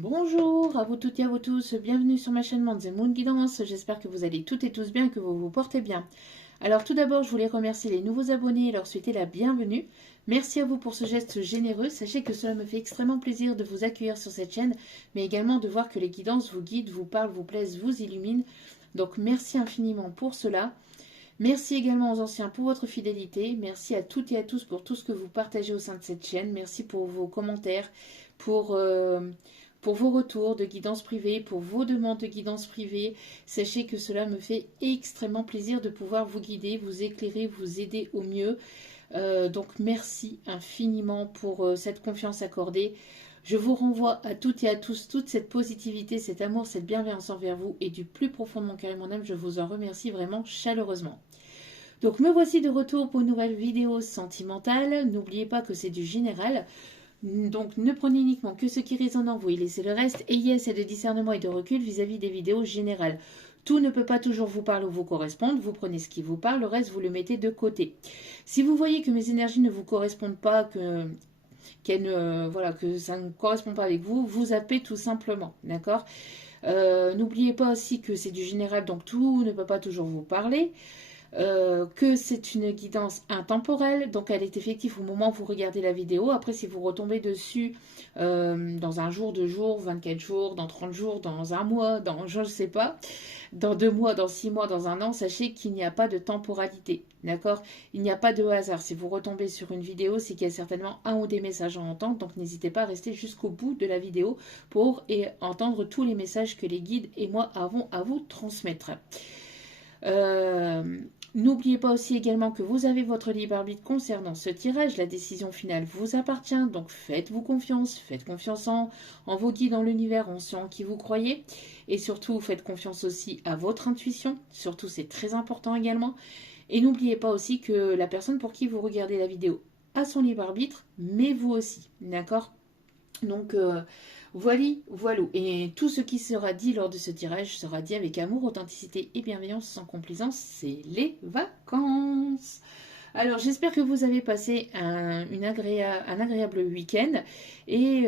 Bonjour à vous toutes et à vous tous, bienvenue sur ma chaîne The Moon Guidance, j'espère que vous allez toutes et tous bien et que vous vous portez bien. Alors tout d'abord je voulais remercier les nouveaux abonnés et leur souhaiter la bienvenue. Merci à vous pour ce geste généreux, sachez que cela me fait extrêmement plaisir de vous accueillir sur cette chaîne, mais également de voir que les guidances vous guident, vous parlent, vous plaisent, vous illuminent. Donc merci infiniment pour cela. Merci également aux anciens pour votre fidélité. Merci à toutes et à tous pour tout ce que vous partagez au sein de cette chaîne. Merci pour vos commentaires, pour vos retours de guidance privée, pour vos demandes de guidance privée. Sachez que cela me fait extrêmement plaisir de pouvoir vous guider, vous éclairer, vous aider au mieux. Donc merci infiniment pour cette confiance accordée. Je vous renvoie à toutes et à tous toute cette positivité, cet amour, cette bienveillance envers vous et du plus profond de mon cœur et mon âme, je vous en remercie vraiment chaleureusement. Donc me voici de retour pour une nouvelle vidéo sentimentale. N'oubliez pas que c'est du général. Donc ne prenez uniquement que ce qui résonne en vous et laissez le reste. Ayez assez de discernement et de recul vis-à-vis des vidéos générales. Tout ne peut pas toujours vous parler ou vous correspondre. Vous prenez ce qui vous parle, le reste vous le mettez de côté. Si vous voyez que mes énergies ne vous correspondent pas, que ça ne correspond pas avec vous, vous zappez tout simplement, d'accord. N'oubliez pas aussi que c'est du général, donc tout ne peut pas toujours vous parler. Que c'est une guidance intemporelle, donc elle est effective au moment où vous regardez la vidéo. Après, si vous retombez dessus dans un jour, 2 jours, 24 jours, dans 30 jours, dans un mois, dans je ne sais pas, dans 2 mois, dans 6 mois, dans un an, sachez qu'il n'y a pas de temporalité, d'accord. Il n'y a pas de hasard. Si vous retombez sur une vidéo, c'est qu'il y a certainement un ou des messages à entendre, donc n'hésitez pas à rester jusqu'au bout de la vidéo pour entendre tous les messages que les guides et moi avons à vous transmettre. N'oubliez pas aussi également que vous avez votre libre arbitre concernant ce tirage. La décision finale vous appartient, donc faites-vous confiance. Faites confiance en vos guides, en l'univers, en ceux en qui vous croyez. Et surtout, faites confiance aussi à votre intuition. Surtout, c'est très important également. Et n'oubliez pas aussi que la personne pour qui vous regardez la vidéo a son libre arbitre, mais vous aussi, d'accord. Donc, voilà. Et tout ce qui sera dit lors de ce tirage sera dit avec amour, authenticité et bienveillance, sans complaisance. C'est les vacances. Alors, j'espère que vous avez passé un agréable week-end et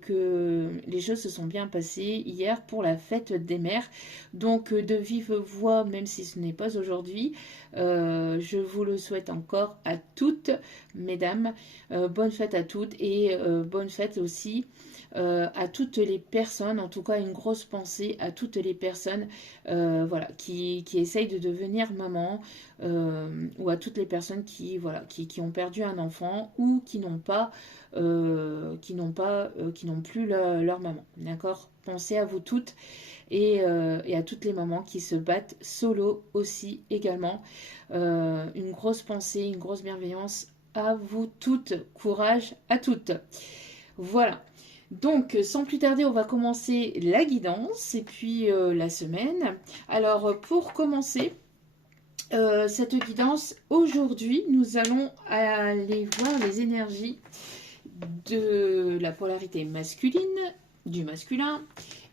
que les choses se sont bien passées hier pour la fête des mères. Donc, de vive voix, même si ce n'est pas aujourd'hui, je vous le souhaite encore à toutes, mesdames. Bonne fête à toutes et bonne fête aussi à toutes les personnes, en tout cas une grosse pensée à toutes les personnes qui essayent de devenir maman, ou à toutes les personnes qui ont perdu un enfant ou qui n'ont plus leur maman, d'accord. Pensez à vous toutes et à toutes les mamans qui se battent solo aussi également. Une grosse pensée, une grosse bienveillance à vous toutes, courage à toutes. Voilà. Donc, sans plus tarder, on va commencer la guidance et puis la semaine. Alors, pour commencer cette guidance, aujourd'hui, nous allons aller voir les énergies de la polarité masculine, du masculin,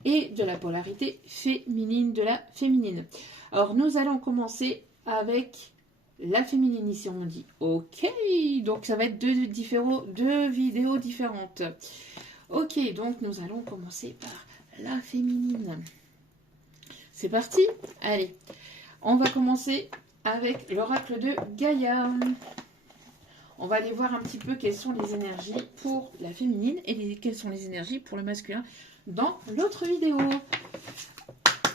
et de la polarité féminine, de la féminine. Alors, nous allons commencer avec la féminine ici, on me dit. Ok, donc ça va être deux vidéos différentes. Ok, donc nous allons commencer par la féminine. C'est parti. Allez, on va commencer avec l'oracle de Gaïa. On va aller voir un petit peu quelles sont les énergies pour la féminine et quelles sont les énergies pour le masculin dans l'autre vidéo.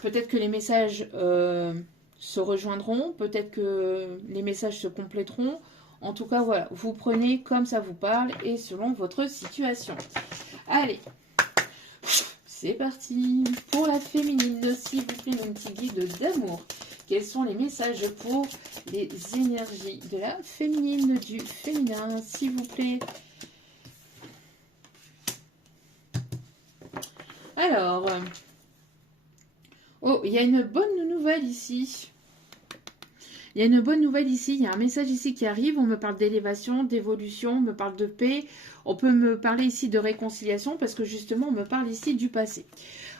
Peut-être que les messages se rejoindront, peut-être que les messages se compléteront. En tout cas, voilà, vous prenez comme ça vous parle et selon votre situation. Allez, c'est parti. Pour la féminine, s'il vous plaît, mon petit guide d'amour. Quels sont les messages pour les énergies de la féminine, du féminin, s'il vous plaît? Alors, oh, il y a une bonne nouvelle ici. Il y a une bonne nouvelle ici, il y a un message ici qui arrive, on me parle d'élévation, d'évolution, on me parle de paix, on peut me parler ici de réconciliation parce que justement on me parle ici du passé.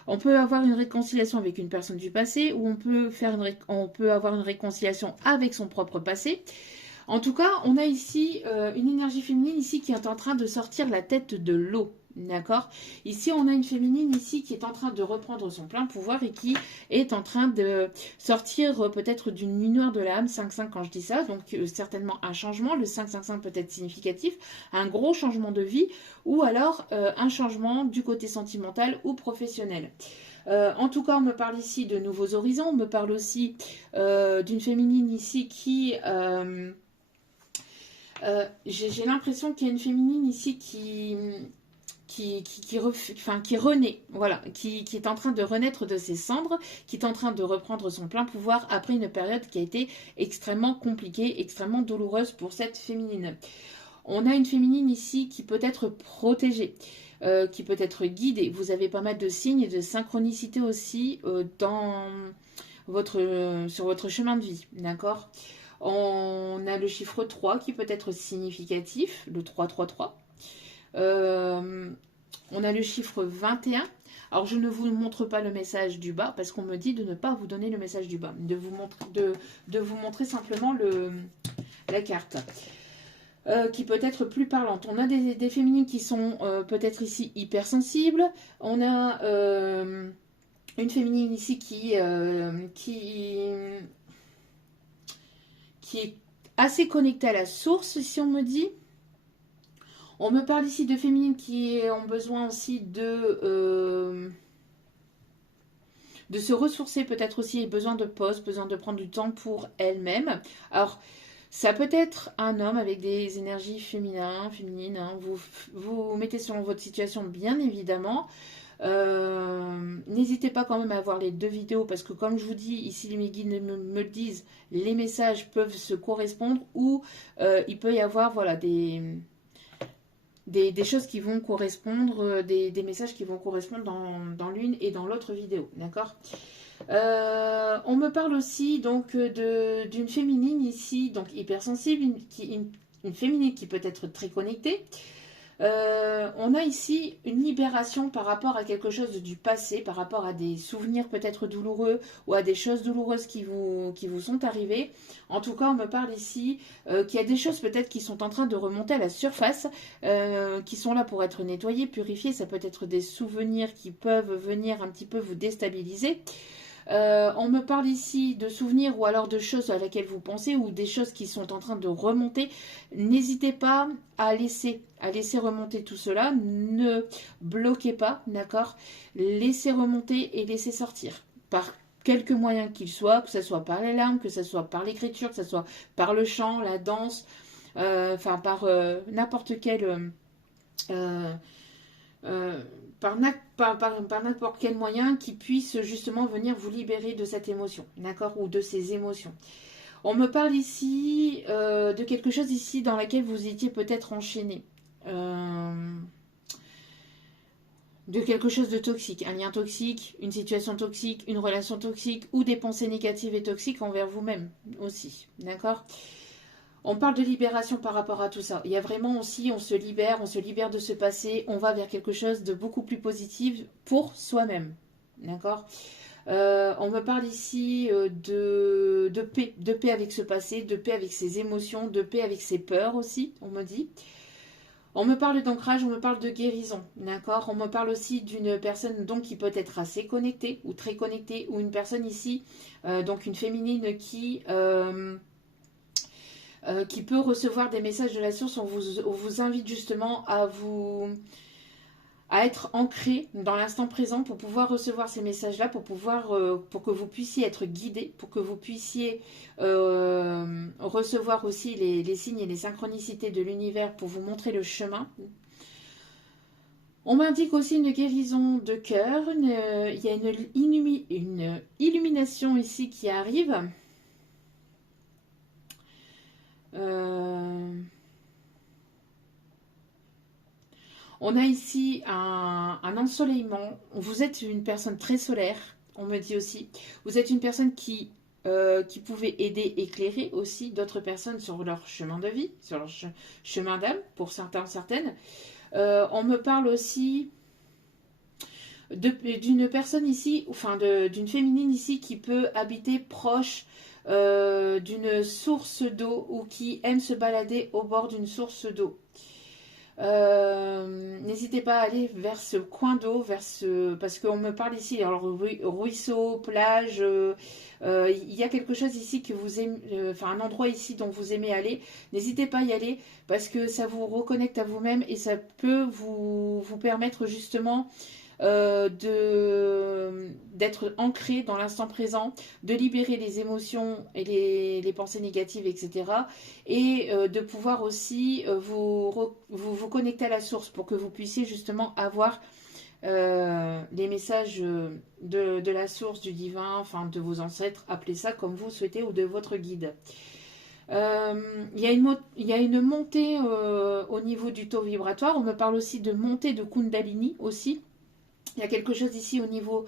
On peut avoir une réconciliation avec une personne du passé ou on peut avoir une réconciliation avec son propre passé. En tout cas, on a ici une énergie féminine ici qui est en train de sortir la tête de l'eau, D'accord? Ici, on a une féminine ici qui est en train de reprendre son plein pouvoir et qui est en train de sortir peut-être d'une nuit noire de l'âme, 5-5 quand je dis ça, donc certainement un changement, le 5-5-5 peut être significatif, un gros changement de vie ou alors un changement du côté sentimental ou professionnel. En tout cas, on me parle ici de nouveaux horizons, on me parle aussi d'une féminine ici qui... j'ai l'impression qu'il y a une féminine ici qui renaît, voilà, qui est en train de renaître de ses cendres, qui est en train de reprendre son plein pouvoir après une période qui a été extrêmement compliquée, extrêmement douloureuse pour cette féminine. On a une féminine ici qui peut être protégée, qui peut être guidée. Vous avez pas mal de signes et de synchronicité aussi sur votre chemin de vie, d'accord? On a le chiffre 3 qui peut être significatif, le 333. On a le chiffre 21. Alors, je ne vous montre pas le message du bas parce qu'on me dit de ne pas vous donner le message du bas, de vous montrer simplement la carte. Qui peut être plus parlante. On a des féminines qui sont peut-être ici hypersensibles. On a une féminine ici qui est assez connectée à la source, si on me dit. On me parle ici de féminines qui ont besoin aussi de se ressourcer, peut-être aussi besoin de pause, besoin de prendre du temps pour elles-mêmes. Alors, ça peut être un homme avec des énergies féminines. Hein. Vous mettez selon votre situation, bien évidemment. N'hésitez pas quand même à voir les deux vidéos parce que comme je vous dis, ici mes guides me le disent, les messages peuvent se correspondre ou il peut y avoir voilà, des choses qui vont correspondre, des messages qui vont correspondre dans l'une et dans l'autre vidéo. D'accord? On me parle aussi donc d'une féminine ici, donc hypersensible, une féminine qui peut être très connectée. On a ici une libération par rapport à quelque chose du passé, par rapport à des souvenirs peut-être douloureux ou à des choses douloureuses qui vous sont arrivées. En tout cas, on me parle ici qu'il y a des choses peut-être qui sont en train de remonter à la surface, qui sont là pour être nettoyées, purifiées. Ça peut être des souvenirs qui peuvent venir un petit peu vous déstabiliser. On me parle ici de souvenirs ou alors de choses à laquelle vous pensez ou des choses qui sont en train de remonter. N'hésitez pas à laisser remonter tout cela. Ne bloquez pas, d'accord? Laissez remonter et laissez sortir par quelque moyen qu'il soit, que ce soit par les larmes, que ce soit par l'écriture, que ce soit par le chant, la danse, enfin par n'importe quel... par n'importe quel moyen qui puisse justement venir vous libérer de cette émotion, d'accord, ou de ces émotions. On me parle ici de quelque chose ici dans laquelle vous étiez peut-être enchaîné. De quelque chose de toxique, un lien toxique, une situation toxique, une relation toxique ou des pensées négatives et toxiques envers vous-même aussi, d'accord? On parle de libération par rapport à tout ça. Il y a vraiment aussi, on se libère de ce passé, on va vers quelque chose de beaucoup plus positif pour soi-même. D'accord? On me parle ici de paix avec ce passé, de paix avec ses émotions, de paix avec ses peurs aussi, on me dit. On me parle d'ancrage, on me parle de guérison, d'accord? On me parle aussi d'une personne donc qui peut être assez connectée ou très connectée, ou une personne ici, donc une féminine qui peut recevoir des messages de la source. On vous invite justement à être ancré dans l'instant présent pour pouvoir recevoir ces messages-là, pour que vous puissiez être guidé, pour que vous puissiez recevoir aussi les signes et les synchronicités de l'univers pour vous montrer le chemin. On m'indique aussi une guérison de cœur. Il y a une illumination ici qui arrive. On a ici un ensoleillement. Vous êtes une personne très solaire, on me dit aussi. Vous êtes une personne qui pouvait aider, éclairer aussi d'autres personnes sur leur chemin de vie, sur leur chemin d'âme, pour certains, certaines. On me parle aussi d'une personne ici, enfin d'une féminine ici qui peut habiter proche d'une source d'eau ou qui aime se balader au bord d'une source d'eau. N'hésitez pas à aller vers ce coin d'eau, parce qu'on me parle ici, alors ruisseau, plage, il y a quelque chose ici que vous aimez, enfin un endroit ici dont vous aimez aller. N'hésitez pas à y aller parce que ça vous reconnecte à vous-même et ça peut vous permettre justement d'être ancré dans l'instant présent, de libérer les émotions et les pensées négatives, etc. Et de pouvoir aussi vous connecter à la source pour que vous puissiez justement avoir les messages de la source, du divin, enfin de vos ancêtres, appelez ça comme vous souhaitez, ou de votre guide. Il y a une montée au niveau du taux vibratoire. On me parle aussi de montée de Kundalini aussi. Il y a quelque chose ici au niveau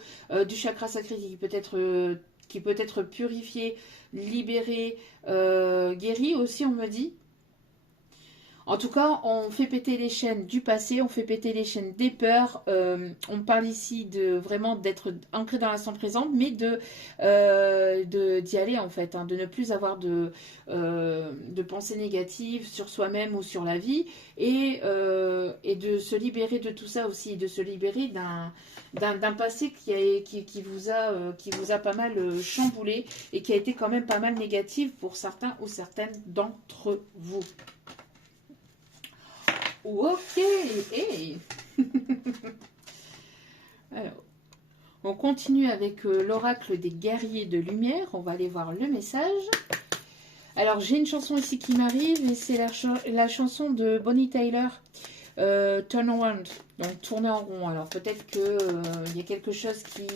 du chakra sacré qui peut être purifié, libéré, guéri aussi, on me dit. En tout cas, on fait péter les chaînes du passé, on fait péter les chaînes des peurs. On parle ici de vraiment d'être ancré dans l'instant présent, mais d'y aller en fait, hein, de ne plus avoir de pensées négatives sur soi-même ou sur la vie, et de se libérer de tout ça aussi, de se libérer d'un passé qui vous a pas mal chamboulé et qui a été quand même pas mal négatif pour certains ou certaines d'entre vous. Ok, hey. Alors, on continue avec l'oracle des guerriers de lumière. On va aller voir le message. Alors, j'ai une chanson ici qui m'arrive et c'est la chanson de Bonnie Tyler, Turn Around, donc tourner en rond. Alors, peut-être qu'il y a quelque chose qui...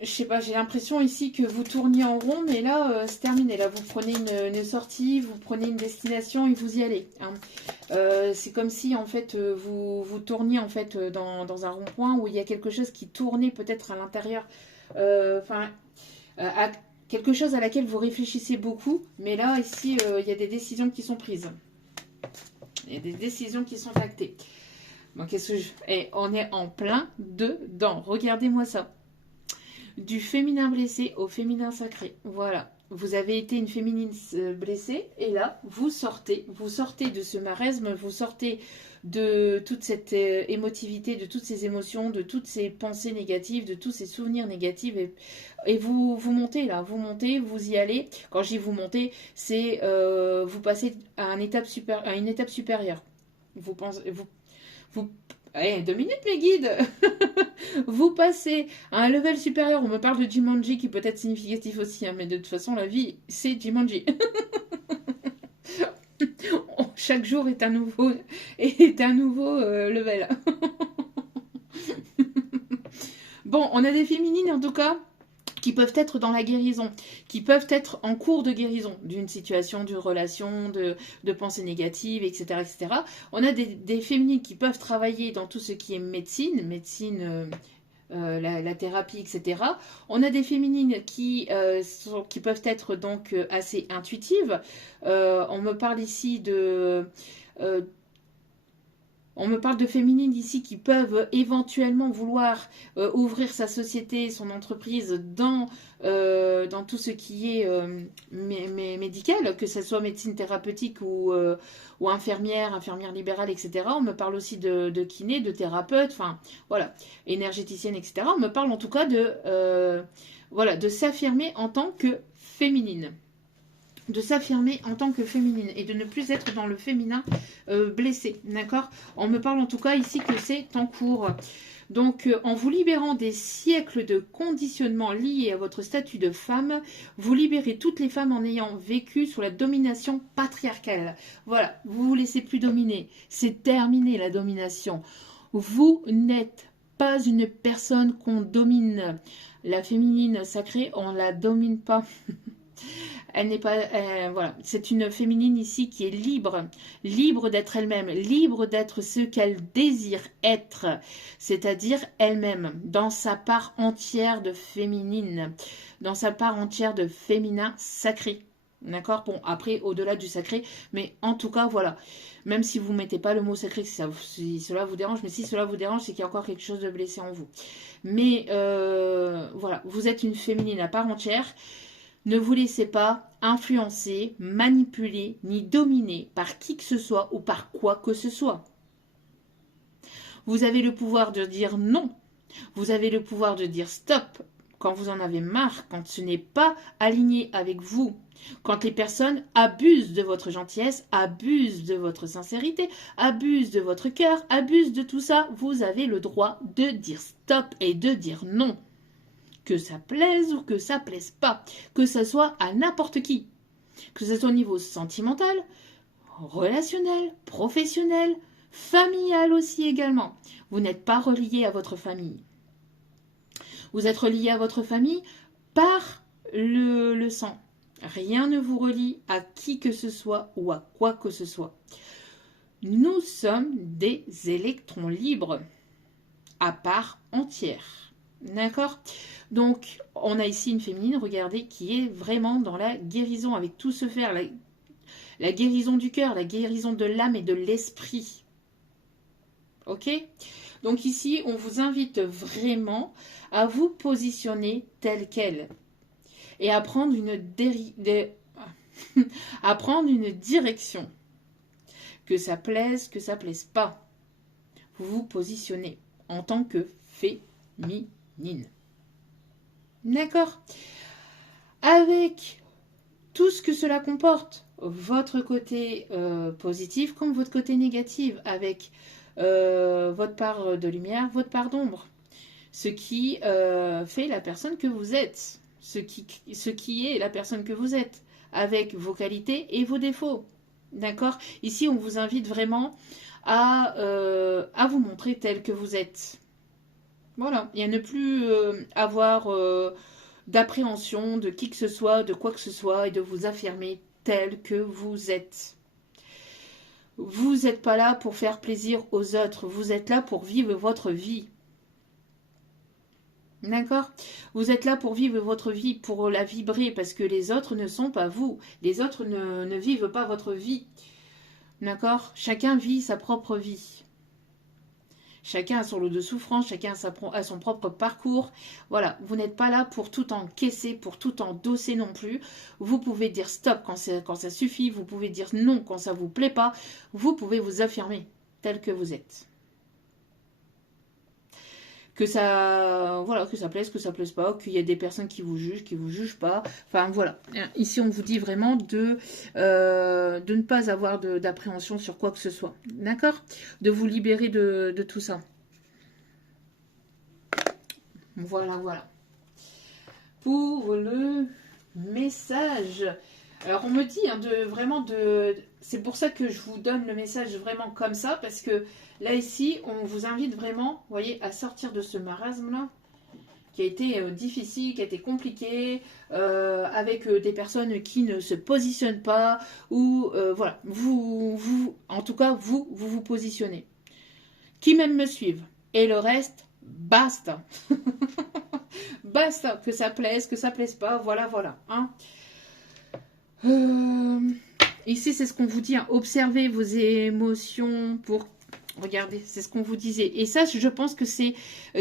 Je sais pas, j'ai l'impression ici que vous tourniez en rond, mais là, c'est terminé. Là, vous prenez une sortie, vous prenez une destination et vous y allez. Hein. C'est comme si, en fait, vous tourniez en fait, dans un rond-point où il y a quelque chose qui tournait peut-être à l'intérieur. Enfin, à quelque chose à laquelle vous réfléchissez beaucoup. Mais là, ici, il y a des décisions qui sont prises. Il y a des décisions qui sont actées. Bon, qu'est-ce que je... Et on est en plein dedans. Regardez-moi ça. Du féminin blessé au féminin sacré. Voilà. Vous avez été une féminine blessée et là, vous sortez de ce marasme, vous sortez de toute cette émotivité, de toutes ces émotions, de toutes ces pensées négatives, de tous ces souvenirs négatifs et vous montez là, vous y allez. Quand je dis vous montez, c'est vous passez à une étape supérieure. Vous pensez, vous Allez, 2 minutes mes guides. Vous passez à un level supérieur. On me parle de Jumanji qui peut être significatif aussi, hein, mais de toute façon la vie c'est Jumanji. Chaque jour est un nouveau level. Bon, on a des féminines en tout cas qui peuvent être dans la guérison, qui peuvent être en cours de guérison d'une situation, d'une relation, de pensées négatives, etc., etc. On a des féminines qui peuvent travailler dans tout ce qui est médecine, la thérapie, etc. On a des féminines qui peuvent être donc assez intuitives. On me parle ici on me parle de féminines ici qui peuvent éventuellement vouloir ouvrir sa société, son entreprise dans tout ce qui est médical, que ce soit médecine thérapeutique ou infirmière libérale, etc. On me parle aussi de kiné, de thérapeute, enfin voilà, énergéticienne, etc. On me parle en tout cas de s'affirmer en tant que féminine. De s'affirmer en tant que féminine et de ne plus être dans le féminin blessé, d'accord? On me parle en tout cas ici que c'est en cours. Donc, en vous libérant des siècles de conditionnement liés à votre statut de femme, vous libérez toutes les femmes en ayant vécu sous la domination patriarcale. Voilà, vous ne vous laissez plus dominer. C'est terminé la domination. Vous n'êtes pas une personne qu'on domine. La féminine sacrée, on ne la domine pas. Elle n'est pas, voilà, c'est une féminine ici qui est libre d'être elle-même, libre d'être ce qu'elle désire être, c'est-à-dire elle-même, dans sa part entière de féminine, dans sa part entière de féminin sacré. D'accord? Bon, après, au-delà du sacré, mais en tout cas, voilà. Même si vous ne mettez pas le mot sacré, si cela vous dérange, mais si cela vous dérange, c'est qu'il y a encore quelque chose de blessé en vous. Mais voilà, vous êtes une féminine à part entière. Ne vous laissez pas influencer, manipuler, ni dominer par qui que ce soit ou par quoi que ce soit. Vous avez le pouvoir de dire non. Vous avez le pouvoir de dire stop quand vous en avez marre, quand ce n'est pas aligné avec vous. Quand les personnes abusent de votre gentillesse, abusent de votre sincérité, abusent de votre cœur, abusent de tout ça, vous avez le droit de dire stop et de dire non. Que ça plaise ou que ça plaise pas. Que ça soit à n'importe qui. Que ce soit au niveau sentimental, relationnel, professionnel, familial aussi également. Vous n'êtes pas relié à votre famille. Vous êtes relié à votre famille par le sang. Rien ne vous relie à qui que ce soit ou à quoi que ce soit. Nous sommes des électrons libres, à part entière. D'accord? Donc, on a ici une féminine, regardez, qui est vraiment dans la guérison, avec tout ce faire, la guérison du cœur, la guérison de l'âme et de l'esprit. Ok? Donc ici, on vous invite vraiment à vous positionner tel quel et à prendre à prendre une direction. Que ça plaise pas. Vous vous positionnez en tant que féminine. D'accord? Avec tout ce que cela comporte, votre côté positif comme votre côté négatif, avec votre part de lumière, votre part d'ombre, ce qui fait la personne que vous êtes, ce qui est la personne que vous êtes, avec vos qualités et vos défauts. D'accord? Ici, on vous invite vraiment à vous montrer tel que vous êtes. Voilà, et à ne plus avoir d'appréhension de qui que ce soit, de quoi que ce soit, et de vous affirmer tel que vous êtes. Vous n'êtes pas là pour faire plaisir aux autres, vous êtes là pour vivre votre vie. D'accord? Vous êtes là pour vivre votre vie, pour la vibrer, parce que les autres ne sont pas vous. Les autres ne vivent pas votre vie. D'accord? Chacun vit sa propre vie. Chacun a son lot de souffrance, chacun a son propre parcours. Voilà, vous n'êtes pas là pour tout encaisser, pour tout endosser non plus. Vous pouvez dire stop quand ça suffit, vous pouvez dire non quand ça ne vous plaît pas. Vous pouvez vous affirmer tel que vous êtes. Que ça plaise, que ça plaise pas, qu'il y a des personnes qui vous jugent pas. Enfin voilà. Ici on vous dit vraiment de ne pas avoir d'appréhension sur quoi que ce soit. D'accord? De vous libérer de tout ça. Voilà. Pour le message. Alors on me dit c'est pour ça que je vous donne le message vraiment comme ça, parce que là ici on vous invite vraiment, vous voyez, à sortir de ce marasme là qui a été difficile, qui a été compliqué, avec des personnes qui ne se positionnent pas, ou voilà, en tout cas vous positionnez. Qui même me suivent, et le reste, basta. Basta, que ça plaise pas, voilà, hein. Ici, c'est ce qu'on vous dit, hein. Observez vos émotions pour... Regardez, c'est ce qu'on vous disait. Et ça, je pense que c'est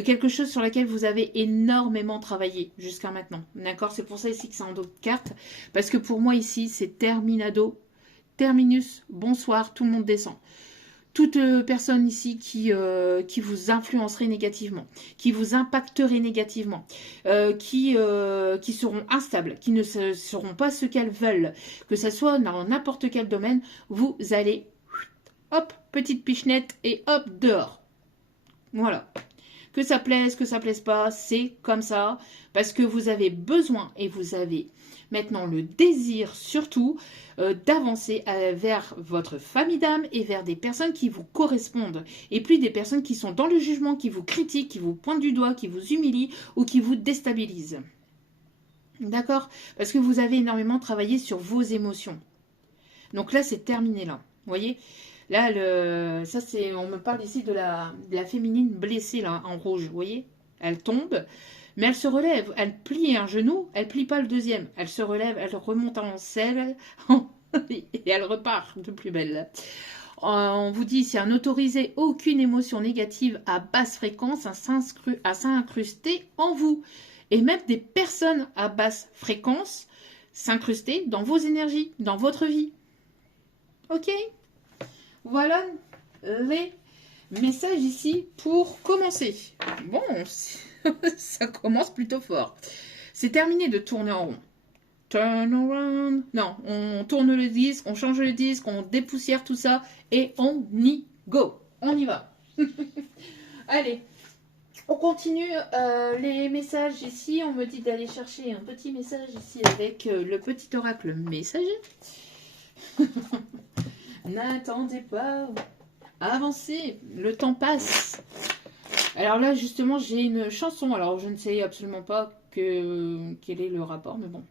quelque chose sur laquelle vous avez énormément travaillé jusqu'à maintenant. D'accord? C'est pour ça ici que c'est en dos de carte. Parce que pour moi, ici, c'est terminado, terminus, bonsoir, tout le monde descend. Toute personne ici qui vous influencerait négativement, qui vous impacterait négativement, qui seront instables, qui ne seront pas ce qu'elles veulent, que ce soit dans n'importe quel domaine, vous allez, hop, petite pichenette et hop, dehors. Voilà. Que ça plaise pas, c'est comme ça, parce que vous avez besoin et vous avez maintenant le désir surtout d'avancer vers votre famille d'âme et vers des personnes qui vous correspondent et plus des personnes qui sont dans le jugement, qui vous critiquent, qui vous pointent du doigt, qui vous humilient ou qui vous déstabilisent. D'accord? Parce que vous avez énormément travaillé sur vos émotions. Donc là, c'est terminé là. Vous voyez? Là, on me parle ici de la féminine blessée là, en rouge. Vous voyez? Elle tombe. Mais elle se relève, elle plie un genou, elle plie pas le deuxième. Elle se relève, elle remonte en selle et elle repart de plus belle. On vous dit ici à n'autoriser aucune émotion négative à basse fréquence à s'incruster en vous. Et même des personnes à basse fréquence s'incruster dans vos énergies, dans votre vie. Ok? Voilà les messages ici pour commencer. Bon, ça commence plutôt fort. C'est terminé de tourner en rond. Turn around. Non, on tourne le disque, on change le disque, on dépoussière tout ça et on y go. On y va. Allez, on continue les messages ici. On me dit d'aller chercher un petit message ici avec le petit oracle messager. N'attendez pas. Avancez. Le temps passe. Alors là, justement, j'ai une chanson. Alors, je ne sais absolument pas quel est le rapport, mais bon.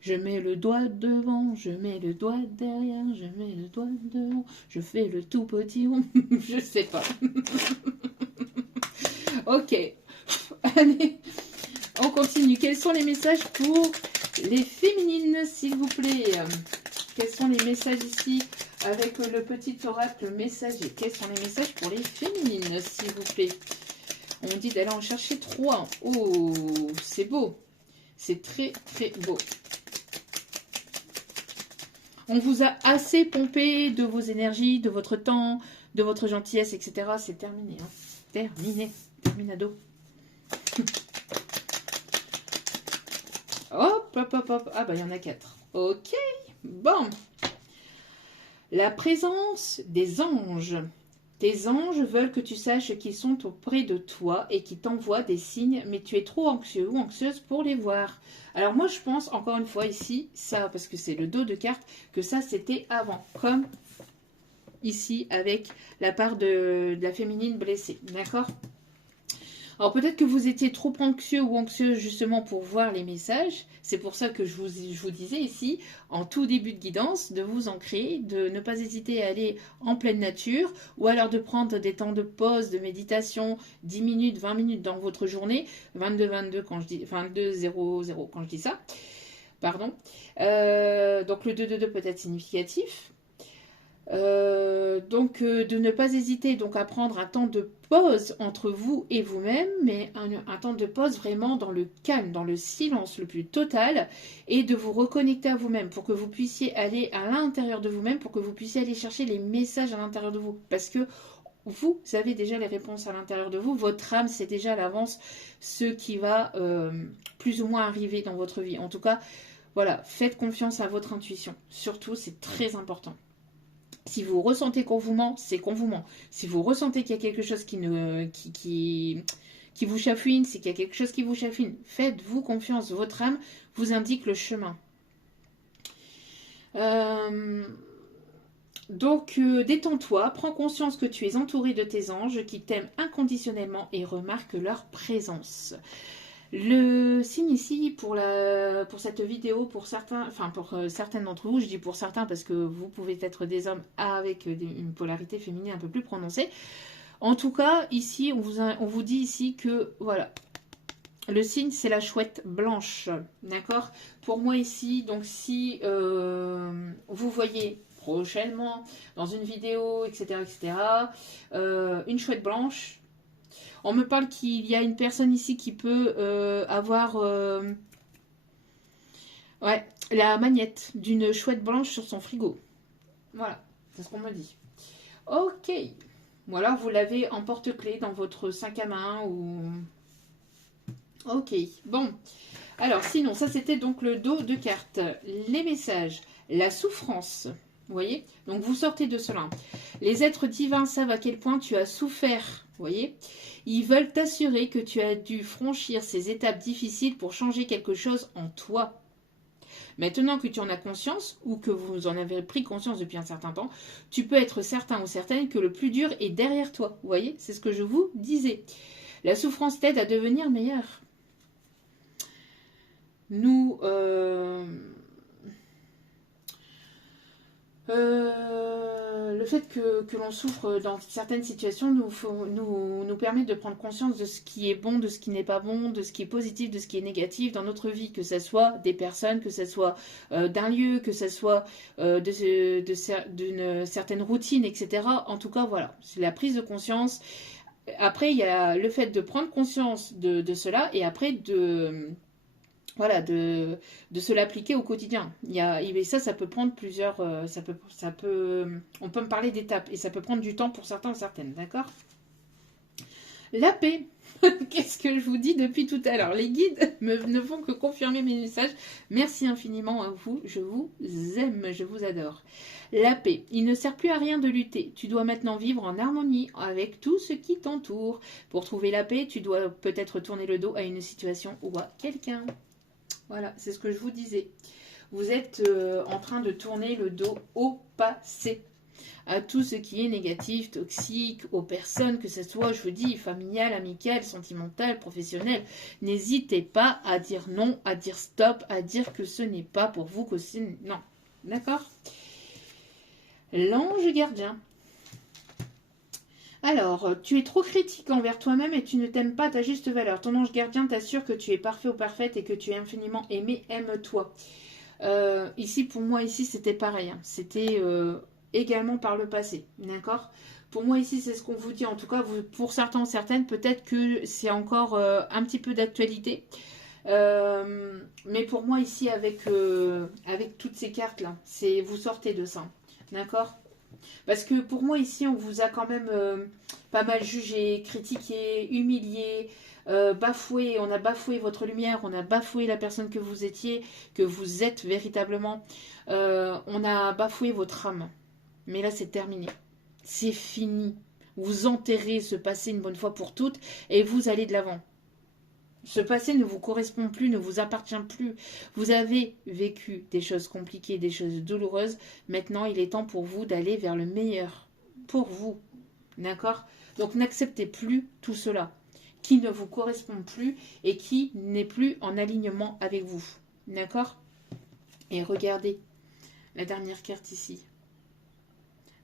Je mets le doigt devant, je mets le doigt derrière, je mets le doigt devant, je fais le tout petit rond. Je sais pas. Ok. Allez, on continue. Quels sont les messages pour les féminines, s'il vous plaît? Quels sont les messages ici avec le petit oracle messager? Quels sont les messages pour les féminines, s'il vous plaît? On dit d'aller en chercher 3. Oh, c'est beau. C'est très, très beau. On vous a assez pompé de vos énergies, de votre temps, de votre gentillesse, etc. C'est terminé. Hein. Terminé. Terminado. Hop, hop, hop, hop. Ah, bah, il y en a 4. Ok. Bon. La présence des anges. Tes anges veulent que tu saches qu'ils sont auprès de toi et qu'ils t'envoient des signes, mais tu es trop anxieux ou anxieuse pour les voir. Alors moi, je pense, encore une fois ici, ça, parce que c'est le dos de carte, que ça, c'était avant. Comme ici, avec la part de la féminine blessée. D'accord ? Alors peut-être que vous étiez trop anxieux ou anxieuse justement pour voir les messages. C'est pour ça que je vous disais ici, en tout début de guidance, de vous ancrer, de ne pas hésiter à aller en pleine nature ou alors de prendre des temps de pause, de méditation, 10 minutes, 20 minutes dans votre journée, 22-22 quand je dis, enfin 2-0-0 quand je dis ça. Pardon. Donc le 2-2-2 peut être significatif. Donc de ne pas hésiter donc à prendre un temps de pause entre vous et vous-même, mais un temps de pause vraiment dans le calme, dans le silence le plus total, et de vous reconnecter à vous-même pour que vous puissiez aller à l'intérieur de vous-même, pour que vous puissiez aller chercher les messages à l'intérieur de vous, parce que vous avez déjà les réponses à l'intérieur de vous, votre âme sait déjà à l'avance ce qui va plus ou moins arriver dans votre vie. En tout cas, voilà, faites confiance à votre intuition, surtout c'est très important. Si vous ressentez qu'on vous ment, c'est qu'on vous ment. Si vous ressentez qu'il y a quelque chose qui vous chafouine, c'est qu'il y a quelque chose qui vous chafouine. Faites-vous confiance. Votre âme vous indique le chemin. Donc, détends-toi. Prends conscience que tu es entouré de tes anges qui t'aiment inconditionnellement et remarque leur présence. Le signe ici pour cette vidéo, pour certains d'entre vous, je dis pour certains parce que vous pouvez être des hommes avec une polarité féminine un peu plus prononcée. En tout cas, ici, on vous dit ici que, voilà, le signe, c'est la chouette blanche, d'accord? Pour moi ici, donc si vous voyez prochainement dans une vidéo, etc., une chouette blanche, on me parle qu'il y a une personne ici qui peut avoir la magnette d'une chouette blanche sur son frigo. Voilà, c'est ce qu'on me dit. Ok. Ou alors vous l'avez en porte-clés dans votre sac à main ou... Ok, bon. Alors sinon, ça c'était donc le dos de carte. Les messages, la souffrance. Vous voyez? Donc vous sortez de cela. Les êtres divins savent à quel point tu as souffert. Vous voyez? Ils veulent t'assurer que tu as dû franchir ces étapes difficiles pour changer quelque chose en toi. Maintenant que tu en as conscience, ou que vous en avez pris conscience depuis un certain temps, tu peux être certain ou certaine que le plus dur est derrière toi. Vous voyez? C'est ce que je vous disais. La souffrance t'aide à devenir meilleur. Nous... le fait que l'on souffre dans certaines situations nous permet de prendre conscience de ce qui est bon, de ce qui n'est pas bon, de ce qui est positif, de ce qui est négatif dans notre vie, que ce soit des personnes, que ce soit d'un lieu, que ce soit d'une certaine routine, etc. En tout cas, voilà, c'est la prise de conscience. Après, il y a le fait de prendre conscience de cela et après de voilà, de se l'appliquer au quotidien. Et ça peut prendre plusieurs, on peut me parler d'étapes, et ça peut prendre du temps pour certains ou certaines, d'accord? La paix. Qu'est-ce que je vous dis depuis tout à l'heure? Les guides ne font que confirmer mes messages. Merci infiniment à vous. Je vous aime, je vous adore. La paix. Il ne sert plus à rien de lutter. Tu dois maintenant vivre en harmonie avec tout ce qui t'entoure. Pour trouver la paix, tu dois peut-être tourner le dos à une situation ou à quelqu'un. Voilà, c'est ce que je vous disais. Vous êtes en train de tourner le dos au passé, à tout ce qui est négatif, toxique, aux personnes, que ce soit, je vous dis, familial, amical, sentimental, professionnel. N'hésitez pas à dire non, à dire stop, à dire que ce n'est pas pour vous, que c'est... Non, d'accord? L'ange gardien. Alors, tu es trop critique envers toi-même et tu ne t'aimes pas à ta juste valeur. Ton ange gardien t'assure que tu es parfait ou parfaite et que tu es infiniment aimé, aime-toi. Ici, pour moi, ici, c'était pareil. Hein. C'était également par le passé, d'accord? Pour moi, ici, c'est ce qu'on vous dit. En tout cas, pour certains ou certaines, peut-être que c'est encore un petit peu d'actualité. Mais pour moi, ici, avec toutes ces cartes-là, vous sortez de ça, d'accord? Parce que pour moi, ici, on vous a quand même pas mal jugé, critiqué, humilié, bafoué. On a bafoué votre lumière, on a bafoué la personne que vous étiez, que vous êtes véritablement. On a bafoué votre âme. Mais là, c'est terminé. C'est fini. Vous enterrez ce passé une bonne fois pour toutes et vous allez de l'avant. Ce passé ne vous correspond plus, ne vous appartient plus. Vous avez vécu des choses compliquées, des choses douloureuses. Maintenant, il est temps pour vous d'aller vers le meilleur. Pour vous. D'accord? Donc, n'acceptez plus tout cela qui ne vous correspond plus et qui n'est plus en alignement avec vous. D'accord? Et regardez la dernière carte ici.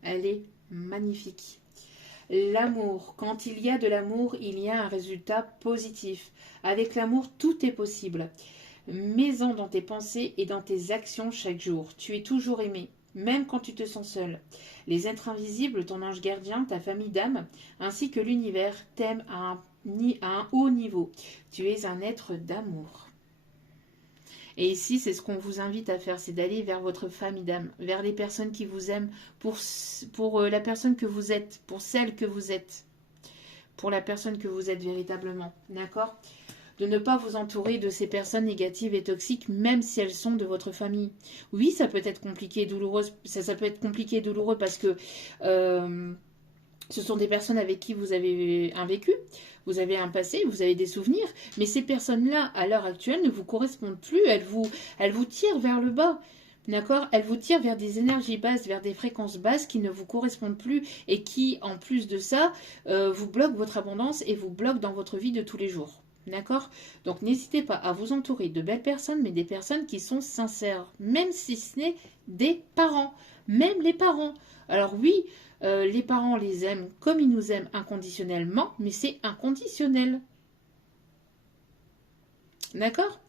Elle est magnifique. L'amour. Quand il y a de l'amour, il y a un résultat positif. Avec l'amour, tout est possible. Mets-en dans tes pensées et dans tes actions chaque jour. Tu es toujours aimé, même quand tu te sens seul. Les êtres invisibles, ton ange gardien, ta famille d'âme, ainsi que l'univers t'aiment à un haut niveau. Tu es un être d'amour. Et ici, c'est ce qu'on vous invite à faire, c'est d'aller vers votre famille d'âme, vers les personnes qui vous aiment, pour la personne que vous êtes, pour celle que vous êtes, pour la personne que vous êtes véritablement, d'accord? De ne pas vous entourer de ces personnes négatives et toxiques, même si elles sont de votre famille. Oui, ça peut être compliqué et douloureux, ça peut être compliqué et douloureux parce que ce sont des personnes avec qui vous avez un vécu, vous avez un passé, vous avez des souvenirs, mais ces personnes-là, à l'heure actuelle, ne vous correspondent plus, elles vous tirent vers le bas, d'accord? Elles vous tirent vers des énergies basses, vers des fréquences basses qui ne vous correspondent plus et qui, en plus de ça, vous bloquent votre abondance et vous bloquent dans votre vie de tous les jours. D'accord? Donc n'hésitez pas à vous entourer de belles personnes, mais des personnes qui sont sincères, même si ce n'est des parents, même les parents. Alors oui, les parents les aiment comme ils nous aiment inconditionnellement, mais c'est inconditionnel. D'accord?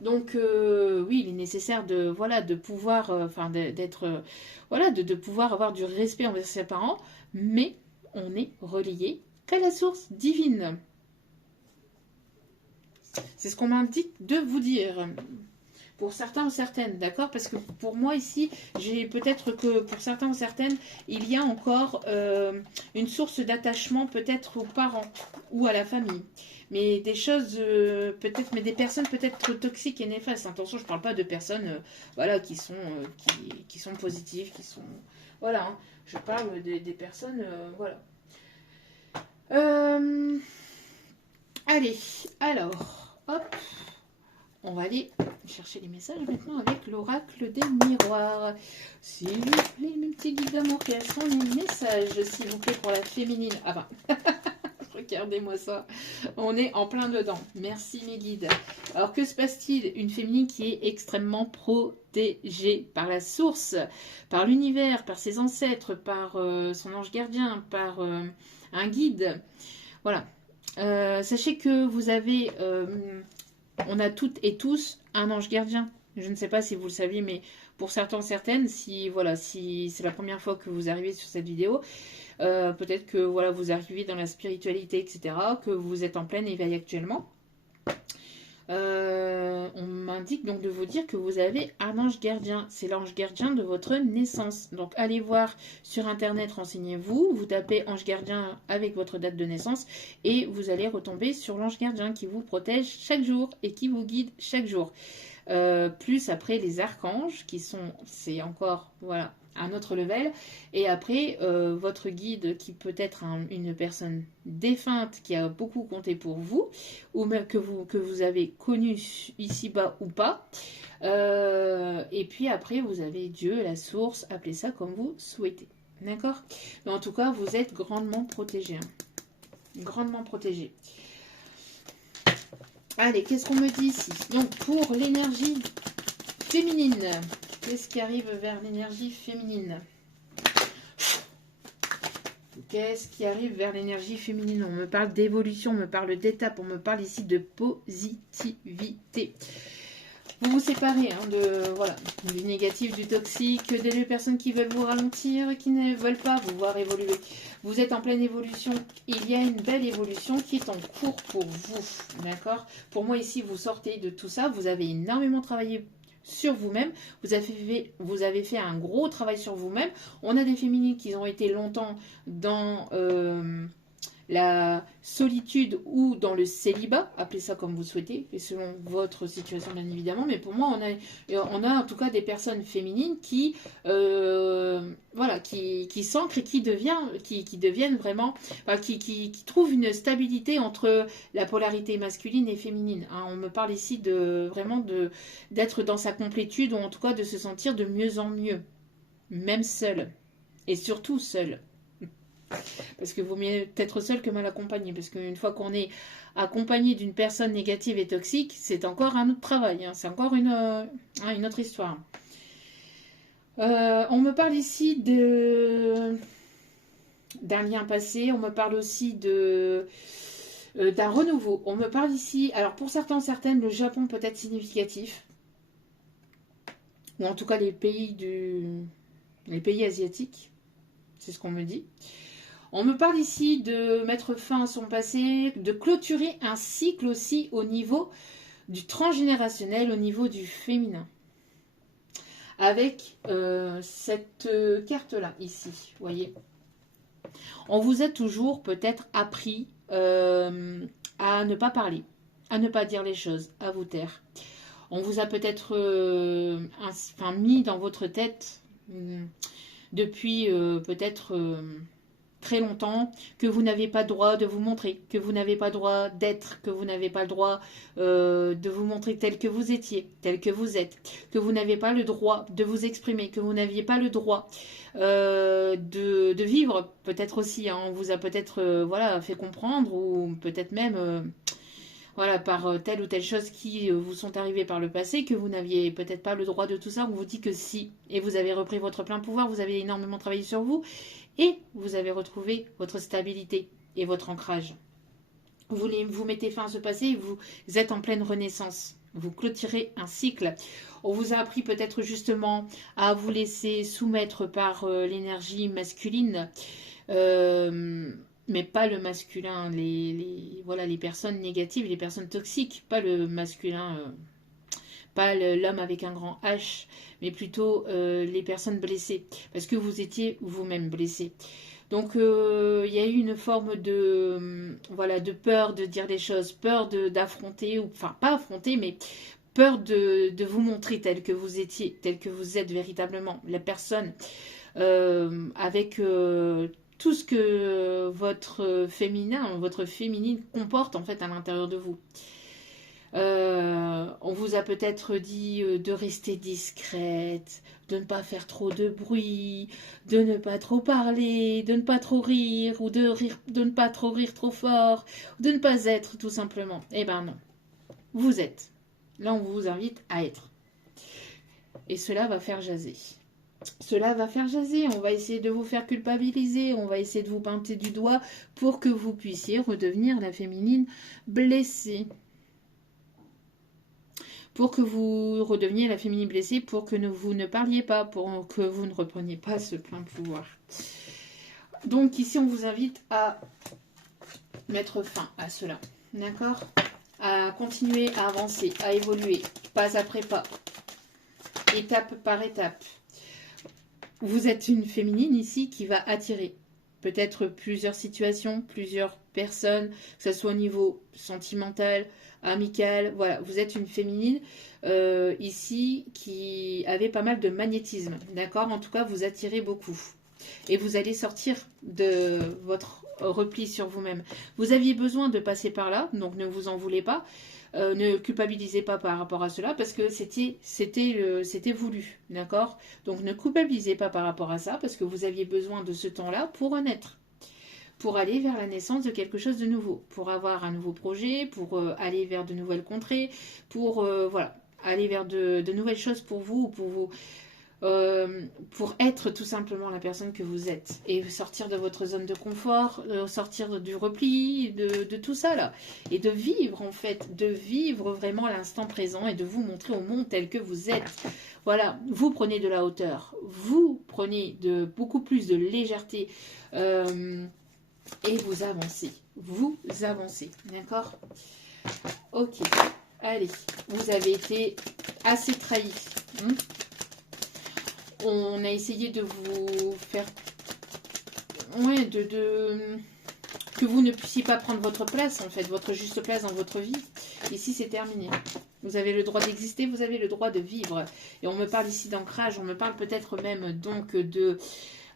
Donc oui, il est nécessaire de pouvoir, de pouvoir avoir du respect envers ses parents, mais on n'est relié qu'à la source divine. C'est ce qu'on m'indique de vous dire. Pour certains ou certaines, d'accord? Parce que pour moi ici, j'ai peut-être que pour certains ou certaines, il y a encore une source d'attachement peut-être aux parents ou à la famille. Mais des choses peut-être, mais des personnes peut-être toxiques et néfastes. Attention, je ne parle pas de personnes qui sont positives, qui sont... Voilà, hein. Je parle des personnes... voilà. Allez, alors, hop. On va aller chercher les messages maintenant avec l'oracle des miroirs. S'il vous plaît, mes petits guides d'amour, quels sont les messages, s'il vous plaît, pour la féminine? Ah ben, regardez-moi ça. On est en plein dedans. Merci, mes guides. Alors, que se passe-t-il? Une féminine qui est extrêmement protégée par la source, par l'univers, par ses ancêtres, par son ange gardien, par un guide. Voilà. Sachez que vous avez... on a toutes et tous un ange gardien. Je ne sais pas si vous le saviez, mais pour certains, certaines, si c'est la première fois que vous arrivez sur cette vidéo, peut-être que vous arrivez dans la spiritualité, etc., que vous êtes en plein éveil actuellement. On m'indique donc de vous dire que vous avez un ange gardien. C'est l'ange gardien de votre naissance. Donc allez voir sur internet, renseignez-vous, vous tapez ange gardien avec votre date de naissance et vous allez retomber sur l'ange gardien qui vous protège chaque jour et qui vous guide chaque jour. Plus après les archanges qui sont, c'est encore, voilà, un autre level. Et après, votre guide qui peut être une personne défunte qui a beaucoup compté pour vous, ou même que vous avez connu ici-bas ou pas. Et puis après, vous avez Dieu, la source, appelez ça comme vous souhaitez. D'accord? Mais en tout cas, vous êtes grandement protégé. Hein. Grandement protégé. Allez, qu'est-ce qu'on me dit ici? Donc, pour l'énergie féminine, qu'est-ce qui arrive vers l'énergie féminine? Qu'est-ce qui arrive vers l'énergie féminine? On me parle d'évolution, on me parle d'étape, on me parle ici de positivité. Vous vous séparez voilà, du négatif, du toxique, des personnes qui veulent vous ralentir, qui ne veulent pas vous voir évoluer. Vous êtes en pleine évolution. Il y a une belle évolution qui est en cours pour vous. D'accord? Pour moi, ici, vous sortez de tout ça. Vous avez énormément travaillé sur vous-même. Vous avez fait un gros travail sur vous-même. On a des féminines qui ont été longtemps dans la solitude ou dans le célibat, appelez ça comme vous souhaitez, et selon votre situation bien évidemment, mais pour moi on a en tout cas des personnes féminines qui voilà, qui s'ancrent et qui deviennent vraiment, enfin, qui trouvent une stabilité entre la polarité masculine et féminine. Hein. On me parle ici de vraiment d'être dans sa complétude, ou en tout cas de se sentir de mieux en mieux, même seul, et surtout seul. Parce que vaut mieux être seul que mal accompagné. Parce qu'une fois qu'on est accompagné d'une personne négative et toxique, c'est encore un autre travail. Hein. C'est encore une autre histoire. On me parle ici d'un lien passé. On me parle aussi d'un renouveau. On me parle ici, alors pour certains, certaines, le Japon peut être significatif. Ou en tout cas les pays asiatiques. C'est ce qu'on me dit. On me parle ici de mettre fin à son passé, de clôturer un cycle aussi au niveau du transgénérationnel, au niveau du féminin. Avec cette carte-là, ici, vous voyez. On vous a toujours peut-être appris à ne pas parler, à ne pas dire les choses, à vous taire. On vous a peut-être mis dans votre tête depuis peut-être... très longtemps, que vous n'avez pas le droit de vous montrer, que vous n'avez pas le droit d'être, que vous n'avez pas le droit de vous montrer tel que vous étiez, tel que vous êtes, que vous n'avez pas le droit de vous exprimer, que vous n'aviez pas le droit de vivre, peut-être aussi, hein, on vous a peut-être voilà, fait comprendre, ou peut-être même voilà, par telle ou telle chose qui vous sont arrivées par le passé, que vous n'aviez peut-être pas le droit de tout ça, on vous dit que si, et vous avez repris votre plein pouvoir, vous avez énormément travaillé sur vous, et vous avez retrouvé votre stabilité et votre ancrage. Vous mettez fin à ce passé, vous êtes en pleine renaissance. Vous clôturez un cycle. On vous a appris peut-être justement à vous laisser soumettre par l'énergie masculine, mais pas le masculin, voilà, les personnes négatives, les personnes toxiques, pas le masculin, pas l'homme avec un grand H, mais plutôt les personnes blessées, parce que vous étiez vous-même blessé. Donc il y a eu une forme voilà, de peur de dire des choses, peur d'affronter, enfin pas affronter, mais peur de vous montrer tel que vous étiez, tel que vous êtes véritablement, la personne, avec tout ce que votre féminin, votre féminine comporte en fait à l'intérieur de vous. On vous a peut-être dit de rester discrète, de ne pas faire trop de bruit, de ne pas trop parler, de ne pas trop rire, ou de ne pas trop rire trop fort, de ne pas être tout simplement. Eh ben non, vous êtes. Là, on vous invite à être. Et cela va faire jaser. Cela va faire jaser, on va essayer de vous faire culpabiliser, on va essayer de vous pointer du doigt pour que vous puissiez redevenir la féminine blessée. Pour que vous redeveniez la féminine blessée, pour que vous ne parliez pas, pour que vous ne repreniez pas ce plein pouvoir. Donc ici, on vous invite à mettre fin à cela. D'accord? à continuer à avancer, à évoluer, pas après pas, étape par étape. Vous êtes une féminine ici qui va attirer peut-être plusieurs situations, plusieurs personnes, que ce soit au niveau sentimental, amical. Voilà, vous êtes une féminine ici qui avait pas mal de magnétisme, d'accord? En tout cas, vous attirez beaucoup. Et vous allez sortir de votre repli sur vous-même. Vous aviez besoin de passer par là, donc ne vous en voulez pas. Ne culpabilisez pas par rapport à cela parce que c'était voulu, d'accord? Donc ne culpabilisez pas par rapport à ça parce que vous aviez besoin de ce temps-là pour renaître, pour aller vers la naissance de quelque chose de nouveau, pour avoir un nouveau projet, pour aller vers de nouvelles contrées, pour voilà, aller vers de nouvelles choses pour vous, pour être tout simplement la personne que vous êtes et sortir de votre zone de confort, sortir du repli, de tout ça là et de vivre en fait, de vivre vraiment l'instant présent et de vous montrer au monde tel que vous êtes. Voilà, vous prenez de la hauteur, vous prenez beaucoup plus de légèreté et vous avancez, d'accord? Ok, allez, vous avez été assez trahi. On a essayé de vous faire... Ouais, que vous ne puissiez pas prendre votre place, en fait, votre juste place dans votre vie. Ici, c'est terminé. Vous avez le droit d'exister, vous avez le droit de vivre. Et on me parle ici d'ancrage, on me parle peut-être même donc de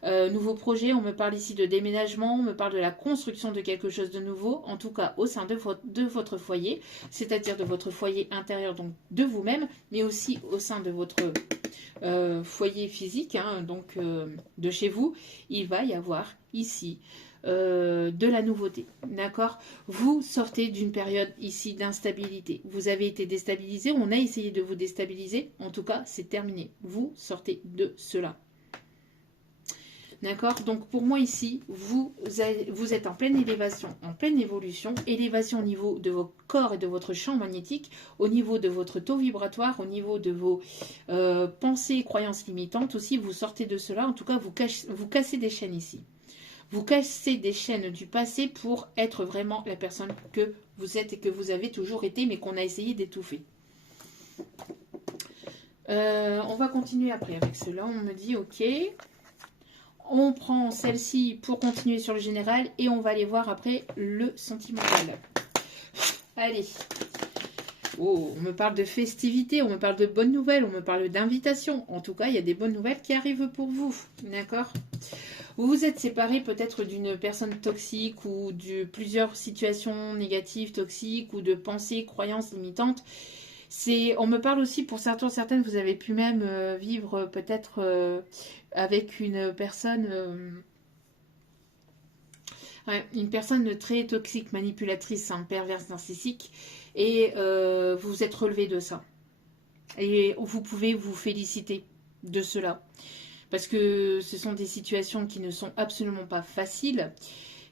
nouveaux projets, on me parle ici de déménagement, on me parle de la construction de quelque chose de nouveau, en tout cas au sein de votre foyer, c'est-à-dire de votre foyer intérieur, donc de vous-même, mais aussi au sein de votre foyer physique, hein, donc de chez vous, il va y avoir ici de la nouveauté, d'accord? Vous sortez d'une période ici d'instabilité. Vous avez été déstabilisé, on a essayé de vous déstabiliser, en tout cas, c'est terminé. Vous sortez de cela. D'accord? Donc pour moi ici, vous êtes en pleine élévation, en pleine évolution. Élévation au niveau de vos corps et de votre champ magnétique, au niveau de votre taux vibratoire, au niveau de vos pensées et croyances limitantes. Aussi, vous sortez de cela. En tout cas, vous cassez des chaînes ici. Vous cassez des chaînes du passé pour être vraiment la personne que vous êtes et que vous avez toujours été, mais qu'on a essayé d'étouffer. On va continuer après avec cela. On me dit, ok... On prend celle-ci pour continuer sur le général et on va aller voir après le sentimental. Allez. Oh, on me parle de festivités, on me parle de bonnes nouvelles, on me parle d'invitations. En tout cas, il y a des bonnes nouvelles qui arrivent pour vous. D'accord? Vous vous êtes séparé peut-être d'une personne toxique ou de plusieurs situations négatives, toxiques ou de pensées, croyances limitantes. On me parle aussi, pour certaines, vous avez pu même vivre peut-être avec une personne très toxique, manipulatrice, hein, perverse, narcissique, et vous vous êtes relevé de ça. Et vous pouvez vous féliciter de cela. Parce que ce sont des situations qui ne sont absolument pas faciles,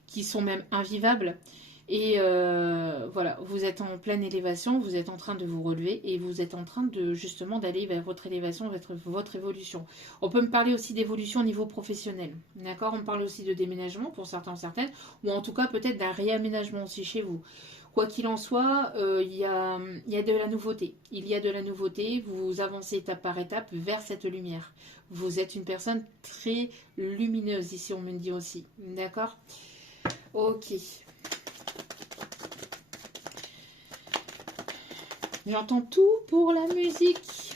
qui sont même invivables. Et voilà, vous êtes en pleine élévation, vous êtes en train de vous relever et vous êtes en train de justement d'aller vers votre élévation, votre évolution. On peut me parler aussi d'évolution au niveau professionnel, d'accord? On parle aussi de déménagement pour certaines, ou en tout cas peut-être d'un réaménagement aussi chez vous. Quoi qu'il en soit, il y a de la nouveauté. Il y a de la nouveauté, vous avancez étape par étape vers cette lumière. Vous êtes une personne très lumineuse ici, on me dit aussi, d'accord? Ok. J'entends tout pour la musique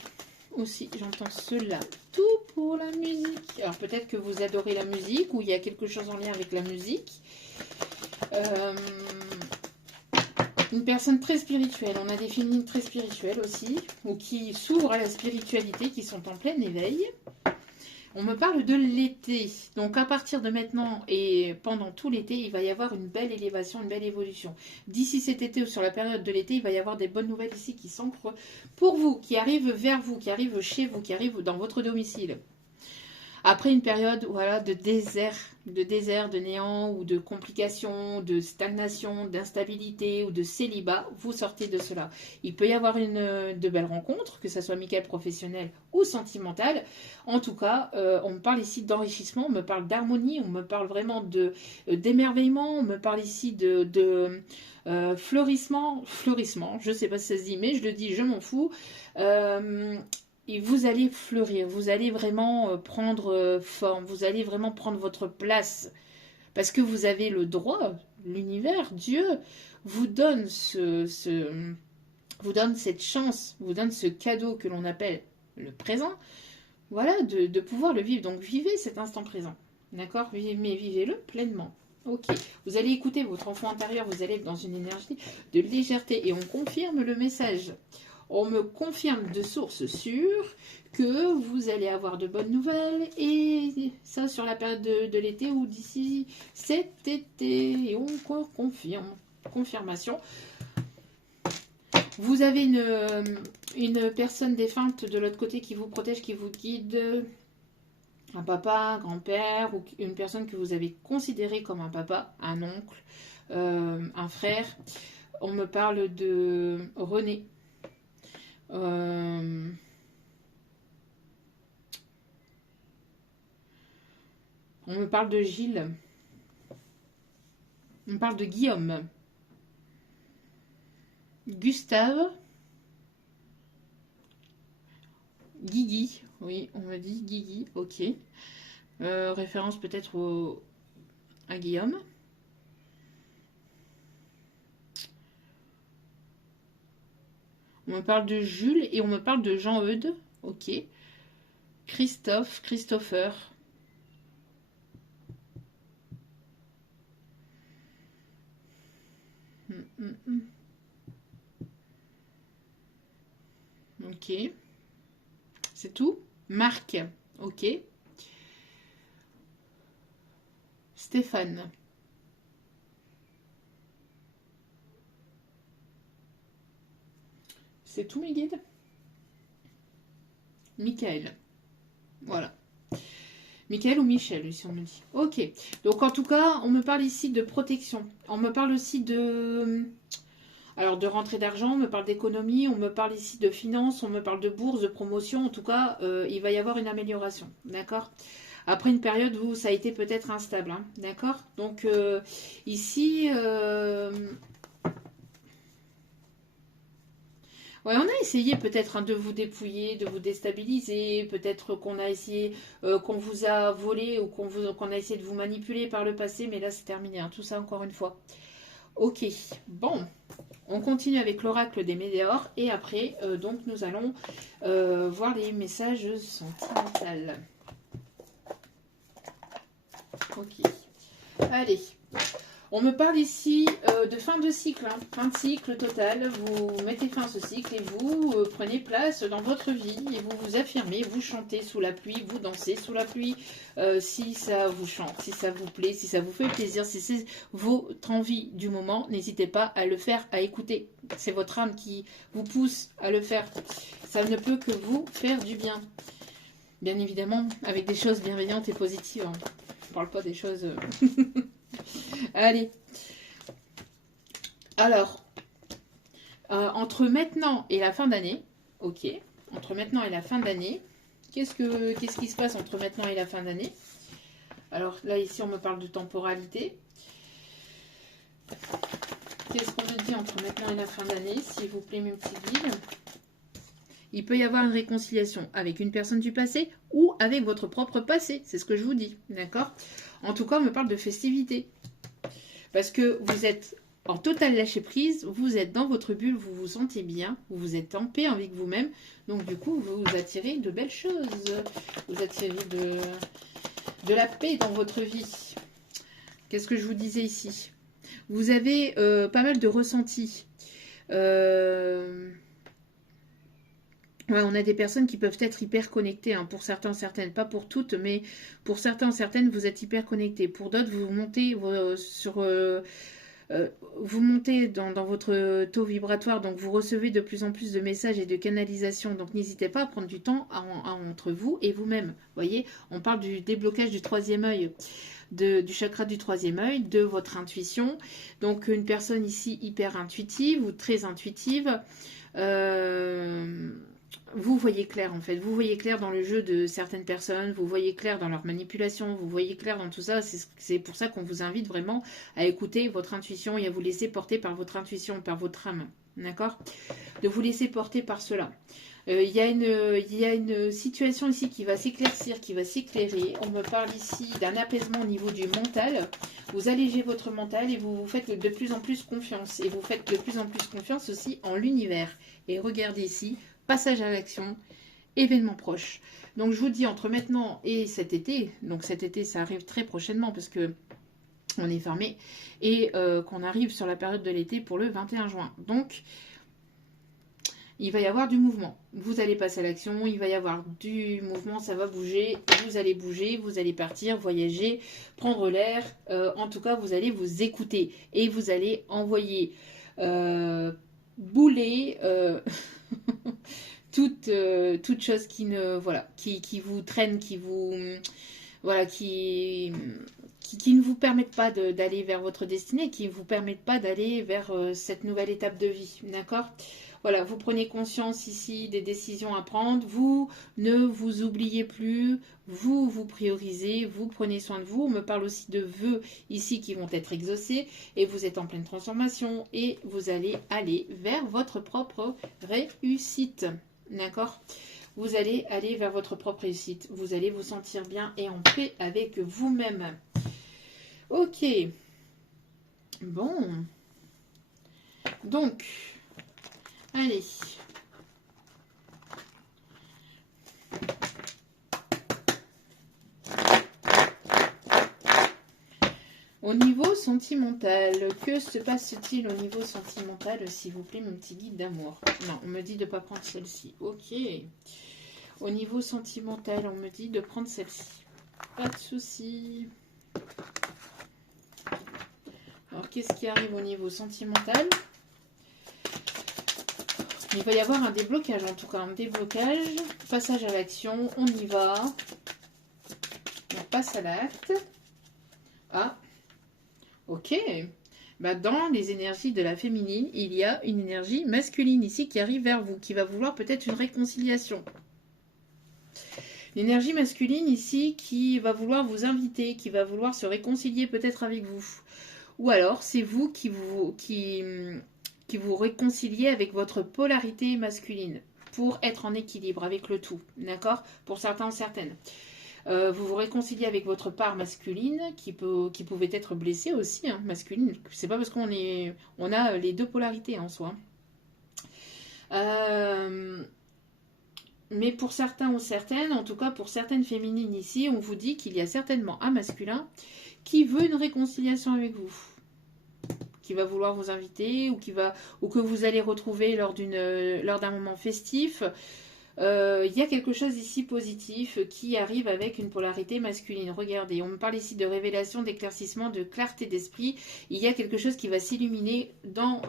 aussi, j'entends cela, tout pour la musique. Alors peut-être que vous adorez la musique ou il y a quelque chose en lien avec la musique. Une personne très spirituelle, on a des féminines très spirituelles aussi, ou qui s'ouvrent à la spiritualité, qui sont en plein éveil. On me parle de l'été. Donc à partir de maintenant et pendant tout l'été, il va y avoir une belle élévation, une belle évolution. D'ici cet été ou sur la période de l'été, il va y avoir des bonnes nouvelles ici qui s'ancrent pour vous, qui arrivent vers vous, qui arrivent chez vous, qui arrivent dans votre domicile. Après une période, voilà, de néant ou de complications, de stagnation, d'instabilité ou de célibat, vous sortez de cela. Il peut y avoir de belles rencontres, que ce soit amicales, professionnelles ou sentimentales. En tout cas, on me parle ici d'enrichissement, on me parle d'harmonie, on me parle vraiment d'émerveillement, on me parle ici fleurissement, je ne sais pas si ça se dit, mais je le dis, je m'en fous. Et vous allez fleurir, vous allez vraiment prendre forme, vous allez vraiment prendre votre place. Parce que vous avez le droit, l'univers, Dieu vous donne vous donne cette chance, vous donne ce cadeau que l'on appelle le présent, voilà, de pouvoir le vivre. Donc vivez cet instant présent, d'accord? Mais vivez-le pleinement. Ok, vous allez écouter votre enfant intérieur, vous allez être dans une énergie de légèreté et on confirme le message. On me confirme de sources sûres que vous allez avoir de bonnes nouvelles et ça sur la période de l'été ou d'ici cet été. Et on encore confirmation. Vous avez une personne défunte de l'autre côté qui vous protège, qui vous guide. Un papa, un grand-père ou une personne que vous avez considérée comme un papa, un oncle, un frère. On me parle de René. On me parle de Gilles. On me parle de Guillaume. Gustave. Guigui. Oui, on me dit Guigui. Ok. Référence peut-être à Guillaume. On me parle de Jules et on me parle de Jean-Eudes. Ok. Christophe, Christopher. Ok. C'est tout. Marc. Ok. Stéphane. C'est tout mes guides. Michael. Voilà. Michael ou Michel, si on me dit. Ok. Donc en tout cas, on me parle ici de protection. On me parle aussi de rentrée d'argent, on me parle d'économie, on me parle ici de finances, on me parle de bourse, de promotion. En tout cas, il va y avoir une amélioration. D'accord ? Après une période où ça a été peut-être instable. Hein, d'accord ? Donc ici... Ouais, on a essayé peut-être de vous dépouiller, de vous déstabiliser, peut-être qu'on a essayé, qu'on vous a volé ou qu'on a essayé de vous manipuler par le passé, mais là c'est terminé, hein, tout ça encore une fois. Ok, bon, on continue avec l'oracle des météores et après, donc nous allons voir les messages sentimentaux. Ok, allez. On me parle ici de fin de cycle, hein. Fin de cycle total. Vous mettez fin à ce cycle et vous prenez place dans votre vie et vous vous affirmez, vous chantez sous la pluie, vous dansez sous la pluie. Si ça vous chante, si ça vous plaît, si ça vous fait plaisir, si c'est votre envie du moment, n'hésitez pas à le faire, à écouter. C'est votre âme qui vous pousse à le faire. Ça ne peut que vous faire du bien. Bien évidemment, avec des choses bienveillantes et positives. Hein. Je ne parle pas des choses... Allez. Alors, entre maintenant et la fin d'année, ok, entre maintenant et la fin d'année, qu'est-ce qui se passe entre maintenant et la fin d'année? Alors là, ici, on me parle de temporalité. Qu'est-ce qu'on me dit entre maintenant et la fin d'année, s'il vous plaît, mes petits guides? Il peut y avoir une réconciliation avec une personne du passé ou avec votre propre passé. C'est ce que je vous dis, d'accord? En tout cas, on me parle de festivité. Parce que vous êtes en total lâcher prise, vous êtes dans votre bulle, vous vous sentez bien, vous êtes en paix avec vous-même. Donc du coup, vous attirez de belles choses. Vous attirez de la paix dans votre vie. Qu'est-ce que je vous disais ici? Vous avez pas mal de ressentis. Ouais, on a des personnes qui peuvent être hyper connectées, hein, pour certains, certaines, pas pour toutes, mais pour certains, certaines, vous êtes hyper connectés. Pour d'autres, vous montez sur vous montez dans votre taux vibratoire, donc vous recevez de plus en plus de messages et de canalisations, donc n'hésitez pas à prendre du temps entre vous et vous-même. Vous voyez, on parle du déblocage du troisième œil, du chakra du troisième œil, de votre intuition. Donc une personne ici hyper intuitive ou très intuitive, vous voyez clair en fait, vous voyez clair dans le jeu de certaines personnes, vous voyez clair dans leur manipulation, vous voyez clair dans tout ça. C'est pour ça qu'on vous invite vraiment à écouter votre intuition et à vous laisser porter par votre intuition, par votre âme, d'accord? De vous laisser porter par cela. Il y a une situation ici qui va s'éclaircir, qui va s'éclairer. On me parle ici d'un apaisement au niveau du mental. Vous allégez votre mental et vous vous faites de plus en plus confiance. Et vous faites de plus en plus confiance aussi en l'univers. Et regardez ici, passage à l'action, événement proche. Donc je vous dis entre maintenant et cet été, donc cet été ça arrive très prochainement parce que on est fermé, et qu'on arrive sur la période de l'été pour le 21 juin. Donc il va y avoir du mouvement. Vous allez passer à l'action, il va y avoir du mouvement, ça va bouger, vous allez partir, voyager, prendre l'air. En tout cas, vous allez vous écouter et vous allez envoyer bouler toute chose qui ne qui vous traîne, qui vous qui ne vous permettent pas d'aller vers votre destinée, qui ne vous permettent pas d'aller vers cette nouvelle étape de vie, d'accord? Voilà, vous prenez conscience ici des décisions à prendre, vous ne vous oubliez plus, vous vous priorisez, vous prenez soin de vous. On me parle aussi de vœux ici qui vont être exaucés et vous êtes en pleine transformation et vous allez aller vers votre propre réussite, d'accord? Vous allez aller vers votre propre réussite, vous allez vous sentir bien et en paix avec vous-même. Ok, bon, donc, allez. Au niveau sentimental, que se passe-t-il au niveau sentimental, s'il vous plaît, mon petit guide d'amour? Non, on me dit de ne pas prendre celle-ci. Ok. Au niveau sentimental, on me dit de prendre celle-ci. Pas de souci. Alors, qu'est-ce qui arrive au niveau sentimental? Il va y avoir un déblocage, en tout cas, un déblocage. Passage à l'action, on y va. On passe à l'acte. Ah, ok. Bah, dans les énergies de la féminine, il y a une énergie masculine ici qui arrive vers vous, qui va vouloir peut-être une réconciliation. L'énergie masculine ici qui va vouloir vous inviter, qui va vouloir se réconcilier peut-être avec vous. Ou alors, c'est vous qui vous réconciliez avec votre polarité masculine pour être en équilibre avec le tout, d'accord? Pour certains ou certaines. Vous vous réconciliez avec votre part masculine qui pouvait être blessée aussi, hein, masculine. C'est pas parce qu'on a les deux polarités en soi. Mais pour certains ou certaines, en tout cas pour certaines féminines ici, on vous dit qu'il y a certainement un masculin qui veut une réconciliation avec vous, qui va vouloir vous inviter ou que vous allez retrouver lors d'un moment festif. Il y a quelque chose ici positif qui arrive avec une polarité masculine. Regardez, on me parle ici de révélation, d'éclaircissement, de clarté d'esprit. Il y a quelque chose qui va s'illuminer dans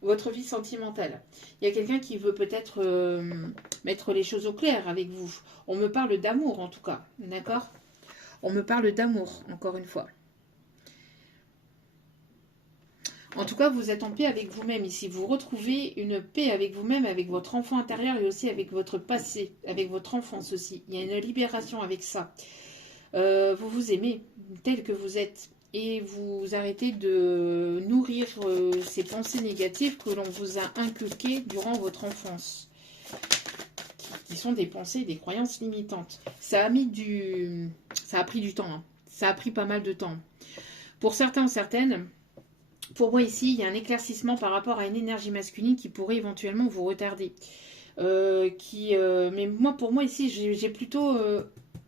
votre vie sentimentale. Il y a quelqu'un qui veut peut-être mettre les choses au clair avec vous. On me parle d'amour en tout cas, d'accord? On me parle d'amour, encore une fois. En tout cas, vous êtes en paix avec vous-même ici. Vous retrouvez une paix avec vous-même, avec votre enfant intérieur et aussi avec votre passé, avec votre enfance aussi. Il y a une libération avec ça. Vous vous aimez tel que vous êtes et vous arrêtez de nourrir ces pensées négatives que l'on vous a inculquées durant votre enfance, qui sont des pensées et des croyances limitantes. Ça a pris du temps. Hein. Ça a pris pas mal de temps. Pour certains ou certaines, pour moi ici, il y a un éclaircissement par rapport à une énergie masculine qui pourrait éventuellement vous retarder. Mais pour moi ici, j'ai plutôt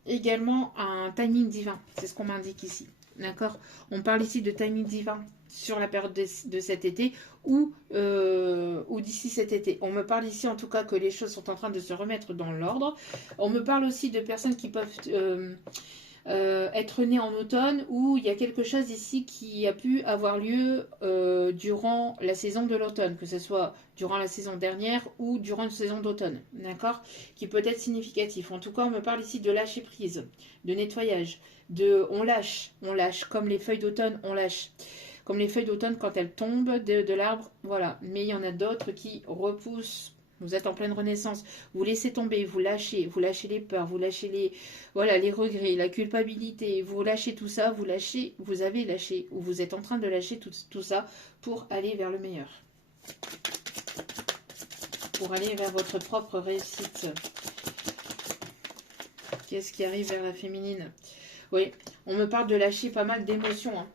également un timing divin. C'est ce qu'on m'indique ici. D'accord? On parle ici de timing divin sur la période de cet été ou d'ici cet été. On me parle ici en tout cas que les choses sont en train de se remettre dans l'ordre. On me parle aussi de personnes qui peuvent être né en automne ou il y a quelque chose ici qui a pu avoir lieu durant la saison de l'automne, que ce soit durant la saison dernière ou durant une saison d'automne, d'accord, qui peut être significatif. En tout cas, on me parle ici de lâcher prise, de nettoyage, de on lâche, comme les feuilles d'automne, on lâche. Comme les feuilles d'automne quand elles tombent de l'arbre, voilà. Mais il y en a d'autres qui repoussent. Vous êtes en pleine renaissance. Vous laissez tomber, vous lâchez les peurs, vous lâchez les regrets, la culpabilité. Vous lâchez tout ça, vous avez lâché ou vous êtes en train de lâcher tout ça pour aller vers le meilleur. Pour aller vers votre propre réussite. Qu'est-ce qui arrive vers la féminine? Oui, on me parle de lâcher pas mal d'émotions, hein.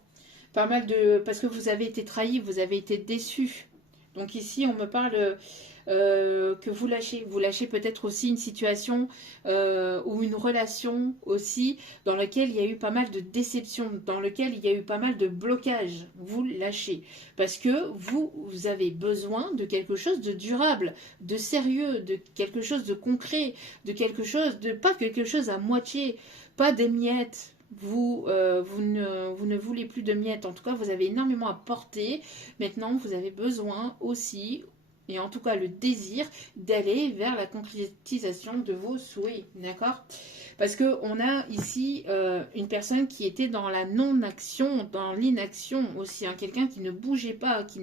Pas mal de... Parce que vous avez été trahi, vous avez été déçu. Donc ici, on me parle que vous lâchez. Vous lâchez peut-être aussi une situation ou une relation aussi dans laquelle il y a eu pas mal de déceptions, dans laquelle il y a eu pas mal de blocages. Vous lâchez. Parce que vous avez besoin de quelque chose de durable, de sérieux, de quelque chose de concret, de quelque chose de... Pas quelque chose à moitié, pas des miettes. Vous ne voulez plus de miettes. En tout cas, vous avez énormément à porter. Maintenant, vous avez besoin aussi, et en tout cas le désir, d'aller vers la concrétisation de vos souhaits. D'accord? Parce qu'on a ici une personne qui était dans la non-action, dans l'inaction aussi. Hein, quelqu'un qui ne bougeait pas, qui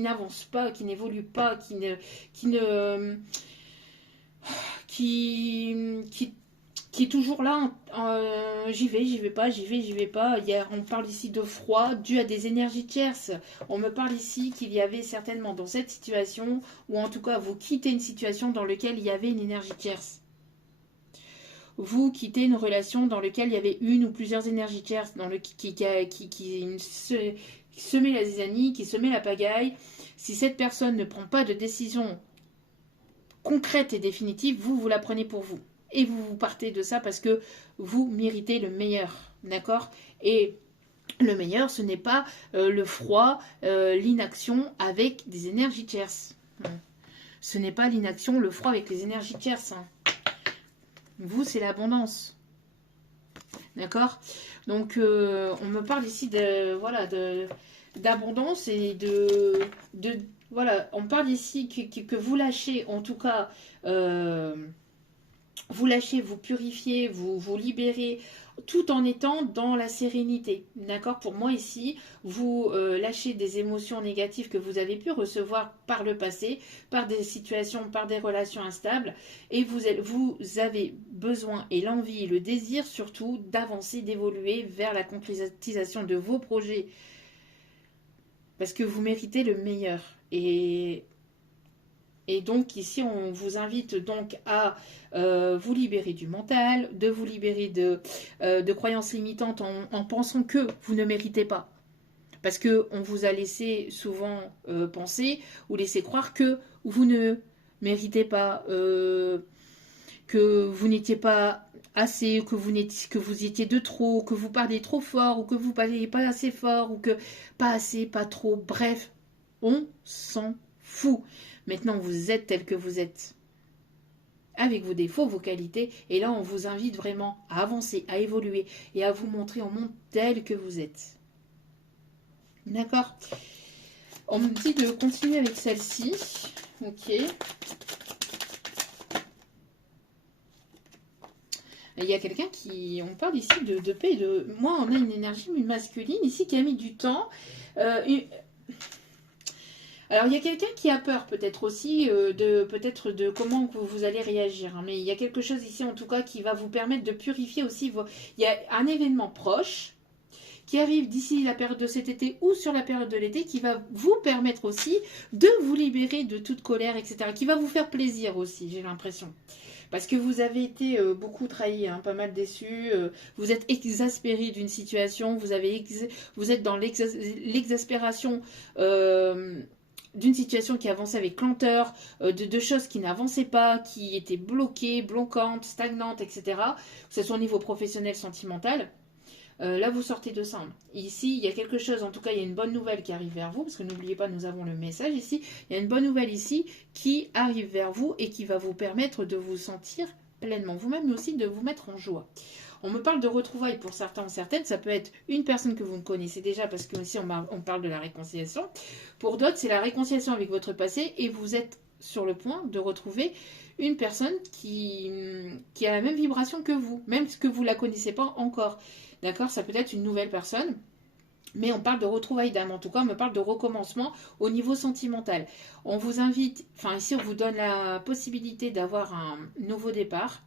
n'avance pas, qui n'évolue pas, qui est toujours là, j'y vais pas. Hier, on parle ici de froid dû à des énergies tierces. On me parle ici qu'il y avait certainement dans cette situation, ou en tout cas vous quittez une situation dans laquelle il y avait une énergie tierce. Vous quittez une relation dans laquelle il y avait une ou plusieurs énergies tierces, qui semait la zizanie, qui semait la pagaille. Si cette personne ne prend pas de décision concrète et définitive, vous la prenez pour vous. Et vous partez de ça parce que vous méritez le meilleur, d'accord? Et le meilleur, ce n'est pas le froid, l'inaction avec des énergies tierces. Ce n'est pas l'inaction, le froid avec les énergies tierces. Hein. Vous, c'est l'abondance. D'accord? Donc, on me parle ici d'abondance et voilà, on parle ici que vous lâchez, en tout cas... vous lâchez, vous purifiez, vous libérez, tout en étant dans la sérénité. D'accord? Pour moi ici, vous lâchez des émotions négatives que vous avez pu recevoir par le passé, par des situations, par des relations instables, et vous avez besoin et l'envie, le désir surtout d'avancer, d'évoluer vers la concrétisation de vos projets. Parce que vous méritez le meilleur. Et donc ici, on vous invite donc à vous libérer du mental, de vous libérer de croyances limitantes en pensant que vous ne méritez pas. Parce qu'on vous a laissé souvent penser ou laisser croire que vous ne méritez pas, que vous n'étiez pas assez, que vous étiez de trop, que vous parliez trop fort ou que vous parliez pas assez fort ou que pas assez, pas trop. Bref, on s'en fout. Maintenant, vous êtes tel que vous êtes, avec vos défauts, vos qualités. Et là, on vous invite vraiment à avancer, à évoluer et à vous montrer au monde tel que vous êtes. D'accord? On me dit de continuer avec celle-ci. Ok. Il y a quelqu'un qui... On parle ici de paix. Moi, on a une énergie masculine ici qui a mis du temps. Alors, il y a quelqu'un qui a peur peut-être aussi de comment vous allez réagir. Hein, mais il y a quelque chose ici, en tout cas, qui va vous permettre de purifier aussi Il y a un événement proche qui arrive d'ici la période de cet été ou sur la période de l'été qui va vous permettre aussi de vous libérer de toute colère, etc. Qui va vous faire plaisir aussi, j'ai l'impression. Parce que vous avez été beaucoup trahi, hein, pas mal déçu, vous êtes exaspéré d'une situation, vous êtes dans l'exaspération d'une situation qui avançait avec lenteur, de choses qui n'avançaient pas, qui étaient bloquées, bloquantes, stagnantes, etc. Que ce soit au niveau professionnel, sentimental. Là, vous sortez de ça. Ici, il y a quelque chose, en tout cas, il y a une bonne nouvelle qui arrive vers vous, parce que n'oubliez pas, nous avons le message ici. Il y a une bonne nouvelle ici qui arrive vers vous et qui va vous permettre de vous sentir pleinement vous-même, mais aussi de vous mettre en joie. On me parle de retrouvailles pour certains ou certaines. Ça peut être une personne que vous ne connaissez déjà parce que aussi on parle de la réconciliation. Pour d'autres, c'est la réconciliation avec votre passé et vous êtes sur le point de retrouver une personne qui a la même vibration que vous, même que vous ne la connaissez pas encore. D'accord? Ça peut être une nouvelle personne. Mais on parle de retrouvailles d'âme, en tout cas, on me parle de recommencement au niveau sentimental. On vous invite, enfin ici on vous donne la possibilité d'avoir un nouveau départ,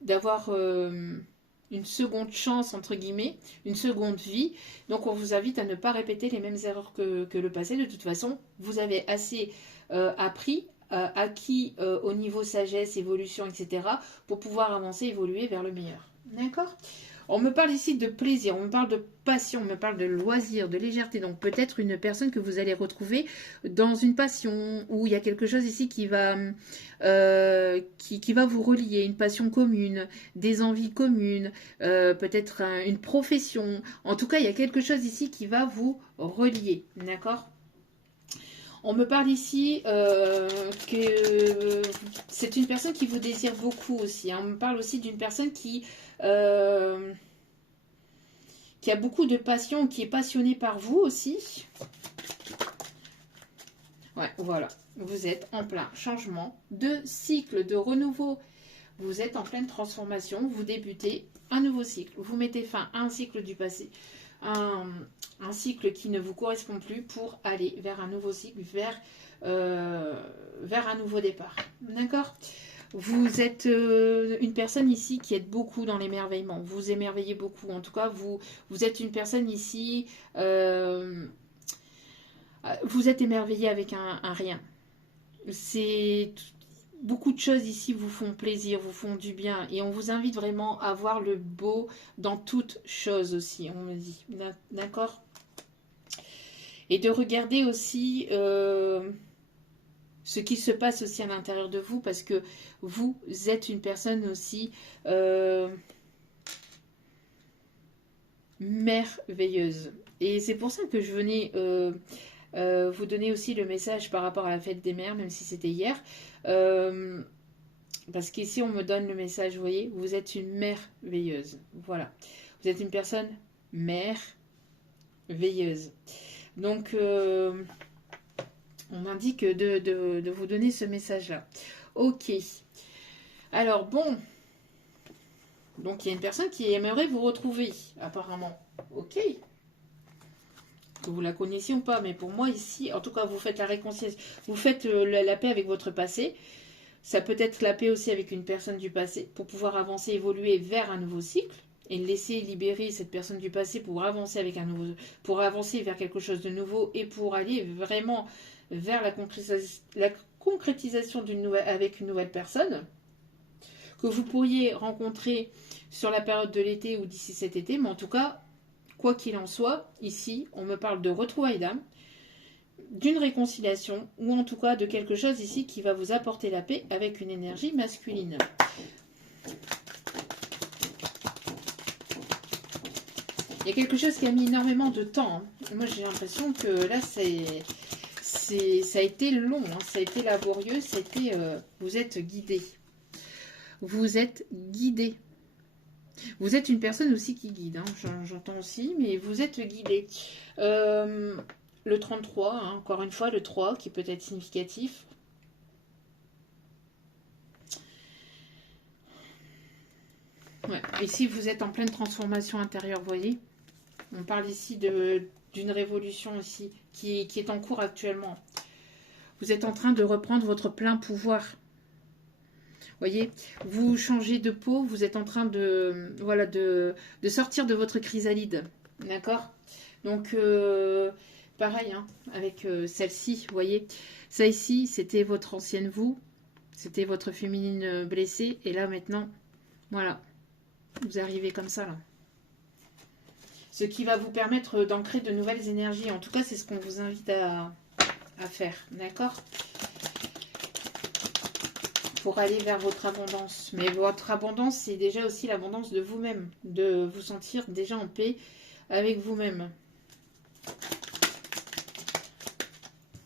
d'avoir une seconde chance, entre guillemets, une seconde vie. Donc on vous invite à ne pas répéter les mêmes erreurs que le passé. De toute façon, vous avez assez appris, acquis au niveau sagesse, évolution, etc. pour pouvoir avancer, évoluer vers le meilleur. D'accord ? On me parle ici de plaisir, on me parle de passion, on me parle de loisir, de légèreté. Donc peut-être une personne que vous allez retrouver dans une passion, où il y a quelque chose ici qui va vous relier, une passion commune, des envies communes, peut-être une profession. En tout cas, il y a quelque chose ici qui va vous relier. D'accord ? On me parle ici que c'est une personne qui vous désire beaucoup aussi. On me parle aussi d'une personne qui a beaucoup de passion, qui est passionnée par vous aussi. Ouais, voilà. Vous êtes en plein changement de cycle, de renouveau. Vous êtes en pleine transformation. Vous débutez un nouveau cycle. Vous mettez fin à un cycle du passé. Un cycle qui ne vous correspond plus pour aller vers un nouveau cycle, vers un nouveau départ. D'accord ? Vous êtes une personne ici qui aide beaucoup dans l'émerveillement. Vous émerveillez beaucoup. En tout cas, vous êtes une personne ici... vous êtes émerveillé avec un rien. C'est... Beaucoup de choses ici vous font plaisir, vous font du bien. Et on vous invite vraiment à voir le beau dans toute chose aussi, on me dit. D'accord ? Et de regarder aussi ce qui se passe aussi à l'intérieur de vous, parce que vous êtes une personne aussi merveilleuse. Et c'est pour ça que je venais vous donner aussi le message par rapport à la fête des mères, même si c'était hier. Parce qu'ici, on me donne le message, vous voyez, vous êtes une merveilleuse. Voilà. Vous êtes une personne merveilleuse. Donc, on m'indique de vous donner ce message-là. Ok. Alors, bon. Donc, il y a une personne qui aimerait vous retrouver, apparemment. Ok. Que vous la connaissiez ou pas, mais pour moi, ici, en tout cas, vous faites la réconciliation. Vous faites la paix avec votre passé. Ça peut être la paix aussi avec une personne du passé pour pouvoir avancer, évoluer vers un nouveau cycle et laisser libérer cette personne du passé pour avancer pour avancer vers quelque chose de nouveau et pour aller vraiment vers la concrétisation avec une nouvelle personne que vous pourriez rencontrer sur la période de l'été ou d'ici cet été. Mais en tout cas, quoi qu'il en soit, ici, on me parle de retrouvailles d'âme, d'une réconciliation ou en tout cas de quelque chose ici qui va vous apporter la paix avec une énergie masculine. Il y a quelque chose qui a mis énormément de temps. Hein. Moi j'ai l'impression que là ça a été long, hein. Ça a été laborieux, vous êtes guidé. Vous êtes guidé. Vous êtes une personne aussi qui guide, hein. J'entends aussi, mais vous êtes guidé. Le 33, hein, encore une fois, le 3 qui peut être significatif. Ouais. Ici, vous êtes en pleine transformation intérieure, vous voyez. On parle ici d'une révolution ici qui est en cours actuellement. Vous êtes en train de reprendre votre plein pouvoir. Vous voyez, vous changez de peau, vous êtes en train de sortir de votre chrysalide. D'accord ? Donc... pareil, hein, avec celle-ci, vous voyez. Ça ici, c'était votre ancienne vous. C'était votre féminine blessée. Et là, maintenant, voilà. Vous arrivez comme ça, là. Ce qui va vous permettre d'ancrer de nouvelles énergies. En tout cas, c'est ce qu'on vous invite à faire. D'accord ? Pour aller vers votre abondance. Mais votre abondance, c'est déjà aussi l'abondance de vous-même. De vous sentir déjà en paix avec vous-même.